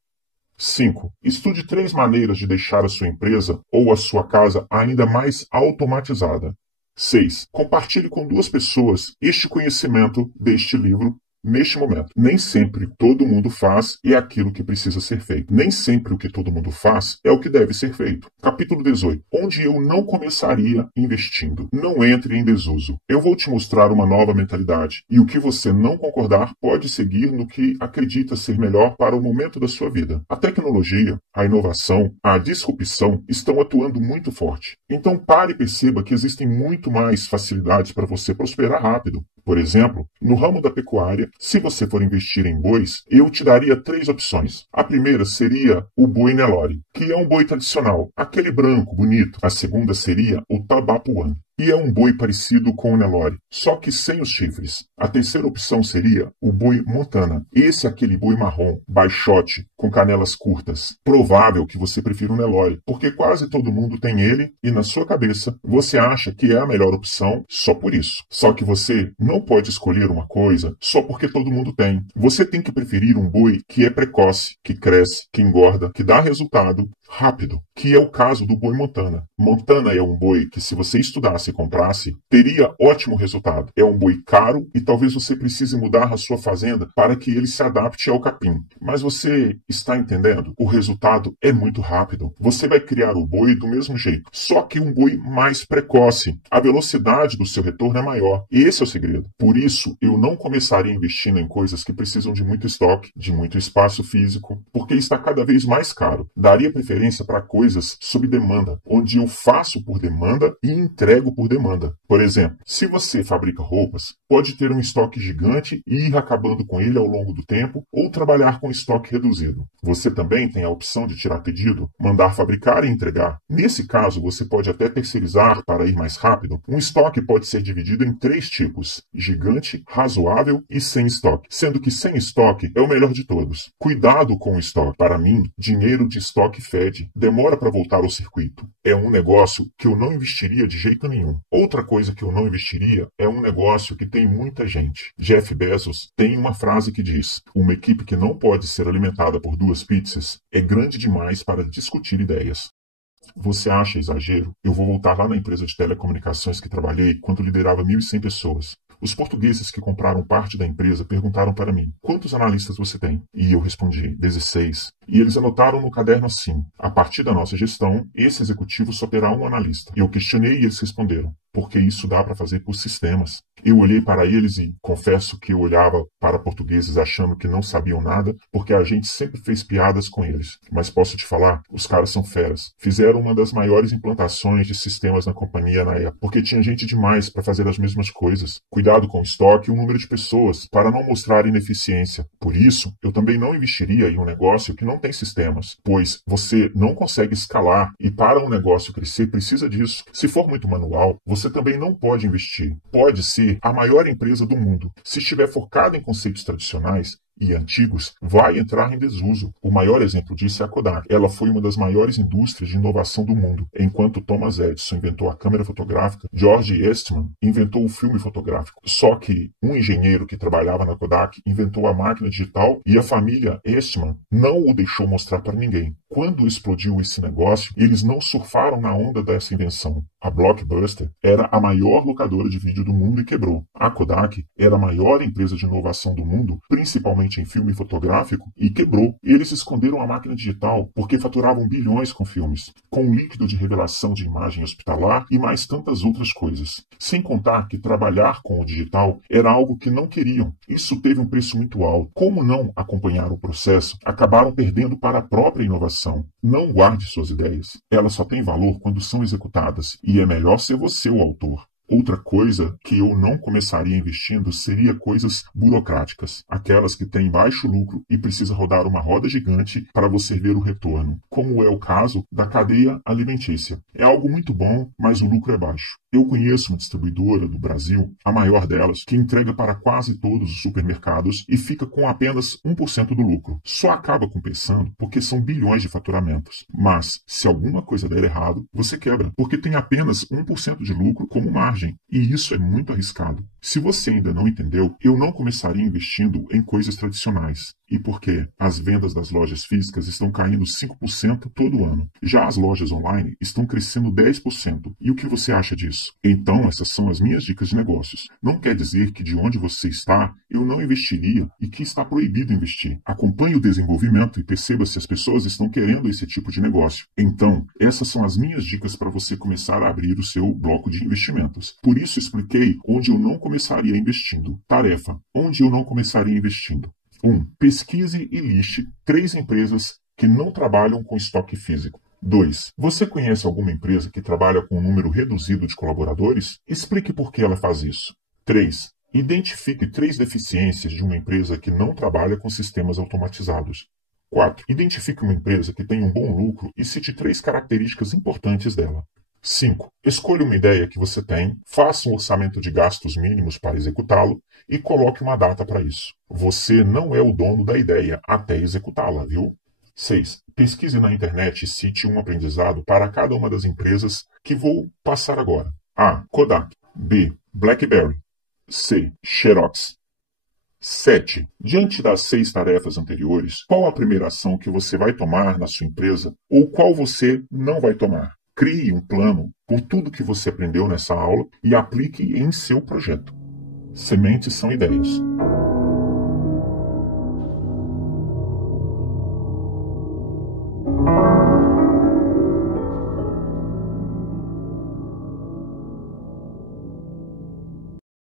5. Estude 3 maneiras de deixar a sua empresa ou a sua casa ainda mais automatizada. 6. Compartilhe com 2 pessoas este conhecimento deste livro neste momento. Nem sempre todo mundo faz é aquilo que precisa ser feito. Nem sempre o que todo mundo faz é o que deve ser feito. Capítulo 18. Onde eu não começaria investindo. Não entre em desuso. Eu vou te mostrar uma nova mentalidade. E o que você não concordar pode seguir no que acredita ser melhor para o momento da sua vida. A tecnologia, a inovação, a disrupção estão atuando muito forte. Então pare e perceba que existem muito mais facilidades para você prosperar rápido. Por exemplo, no ramo da pecuária, se você for investir em bois, eu te daria 3 opções. A primeira seria o boi Nelore, que é um boi tradicional, aquele branco, bonito. A segunda seria o Tabapuã, e é um boi parecido com o Nelore, só que sem os chifres. A terceira opção seria o boi Montana. Esse é aquele boi marrom, baixote, com canelas curtas. Provável que você prefira o Nelore, porque quase todo mundo tem ele e na sua cabeça você acha que é a melhor opção só por isso. Só que você não pode escolher uma coisa só porque todo mundo tem. Você tem que preferir um boi que é precoce, que cresce, que engorda, que dá resultado rápido, que é o caso do boi Montana. Montana é um boi que, se você estudasse e comprasse, teria ótimo resultado. É um boi caro e talvez você precise mudar a sua fazenda para que ele se adapte ao capim. Mas você está entendendo? O resultado é muito rápido. Você vai criar o boi do mesmo jeito, só que um boi mais precoce. A velocidade do seu retorno é maior. Esse é o segredo. Por isso, eu não começaria investindo em coisas que precisam de muito estoque, de muito espaço físico, porque está cada vez mais caro. Daria preferência para coisas sob demanda, onde eu faço por demanda e entrego por demanda. Por exemplo, se você fabrica roupas, pode ter um estoque gigante e ir acabando com ele ao longo do tempo, ou trabalhar com estoque reduzido. Você também tem a opção de tirar pedido, mandar fabricar e entregar. Nesse caso, você pode até terceirizar para ir mais rápido. Um estoque pode ser dividido em 3 tipos: gigante, razoável e sem estoque, sendo que sem estoque é o melhor de todos. Cuidado com o estoque. Para mim, dinheiro de estoque fede. Demora para voltar ao circuito. É um negócio que eu não investiria de jeito nenhum. Outra coisa que eu não investiria é um negócio que tem muita gente. Jeff Bezos tem uma frase que diz: uma equipe que não pode ser alimentada por 2 pizzas é grande demais para discutir ideias. Você acha exagero? Eu vou voltar lá na empresa de telecomunicações que trabalhei quando liderava 1.100 pessoas. Os portugueses que compraram parte da empresa perguntaram para mim: quantos analistas você tem? E eu respondi: 16. E eles anotaram no caderno assim: a partir da nossa gestão, esse executivo só terá um analista. Eu questionei e eles responderam: porque isso dá para fazer por sistemas. Eu olhei para eles e confesso que eu olhava para portugueses achando que não sabiam nada, porque a gente sempre fez piadas com eles. Mas posso te falar, os caras são feras. Fizeram uma das maiores implantações de sistemas na companhia na época, porque tinha gente demais para fazer as mesmas coisas. Cuidado com o estoque e o número de pessoas, para não mostrar ineficiência. Por isso, eu também não investiria em um negócio que não tem sistemas, pois você não consegue escalar e para um negócio crescer precisa disso. Se for muito manual, você também não pode investir. Pode ser a maior empresa do mundo. Se estiver focada em conceitos tradicionais e antigos, vai entrar em desuso. O maior exemplo disso é a Kodak. Ela foi uma das maiores indústrias de inovação do mundo. Enquanto Thomas Edison inventou a câmera fotográfica, George Eastman inventou o filme fotográfico. Só que um engenheiro que trabalhava na Kodak inventou a máquina digital e a família Eastman não o deixou mostrar para ninguém. Quando explodiu esse negócio, eles não surfaram na onda dessa invenção. A Blockbuster era a maior locadora de vídeo do mundo e quebrou. A Kodak era a maior empresa de inovação do mundo, principalmente em filme fotográfico, e quebrou. Eles esconderam a máquina digital porque faturavam bilhões com filmes, com líquido de revelação de imagem hospitalar e mais tantas outras coisas. Sem contar que trabalhar com o digital era algo que não queriam. Isso teve um preço muito alto. Como não acompanharam o processo, acabaram perdendo para a própria inovação. Não guarde suas ideias. Elas só têm valor quando são executadas, e é melhor ser você o autor. Outra coisa que eu não começaria investindo seria coisas burocráticas, aquelas que têm baixo lucro e precisa rodar uma roda gigante para você ver o retorno, como é o caso da cadeia alimentícia. É algo muito bom, mas o lucro é baixo. Eu conheço uma distribuidora do Brasil, a maior delas, que entrega para quase todos os supermercados e fica com apenas 1% do lucro. Só acaba compensando porque são bilhões de faturamentos. Mas, se alguma coisa der errado, você quebra, porque tem apenas 1% de lucro como margem. E isso é muito arriscado. Se você ainda não entendeu, eu não começaria investindo em coisas tradicionais. E por quê? As vendas das lojas físicas estão caindo 5% todo ano. Já as lojas online estão crescendo 10%. E o que você acha disso? Então, essas são as minhas dicas de negócios. Não quer dizer que de onde você está, eu não investiria e que está proibido investir. Acompanhe o desenvolvimento e perceba se as pessoas estão querendo esse tipo de negócio. Então, essas são as minhas dicas para você começar a abrir o seu bloco de investimentos. Por isso expliquei onde eu não começaria investindo. Tarefa: onde eu não começaria investindo. 1. Pesquise e liste 3 empresas que não trabalham com estoque físico. 2. Você conhece alguma empresa que trabalha com um número reduzido de colaboradores? Explique por que ela faz isso. 3. Identifique 3 deficiências de uma empresa que não trabalha com sistemas automatizados. 4. Identifique uma empresa que tem um bom lucro e cite 3 características importantes dela. 5. Escolha uma ideia que você tem, faça um orçamento de gastos mínimos para executá-lo e coloque uma data para isso. Você não é o dono da ideia até executá-la, viu? 6. Pesquise na internet e cite um aprendizado para cada uma das empresas que vou passar agora. A. Kodak. B. BlackBerry. C. Xerox. 7. Diante das 6 tarefas anteriores, qual a primeira ação que você vai tomar na sua empresa ou qual você não vai tomar? Crie um plano por tudo que você aprendeu nessa aula e aplique em seu projeto. Sementes são ideias.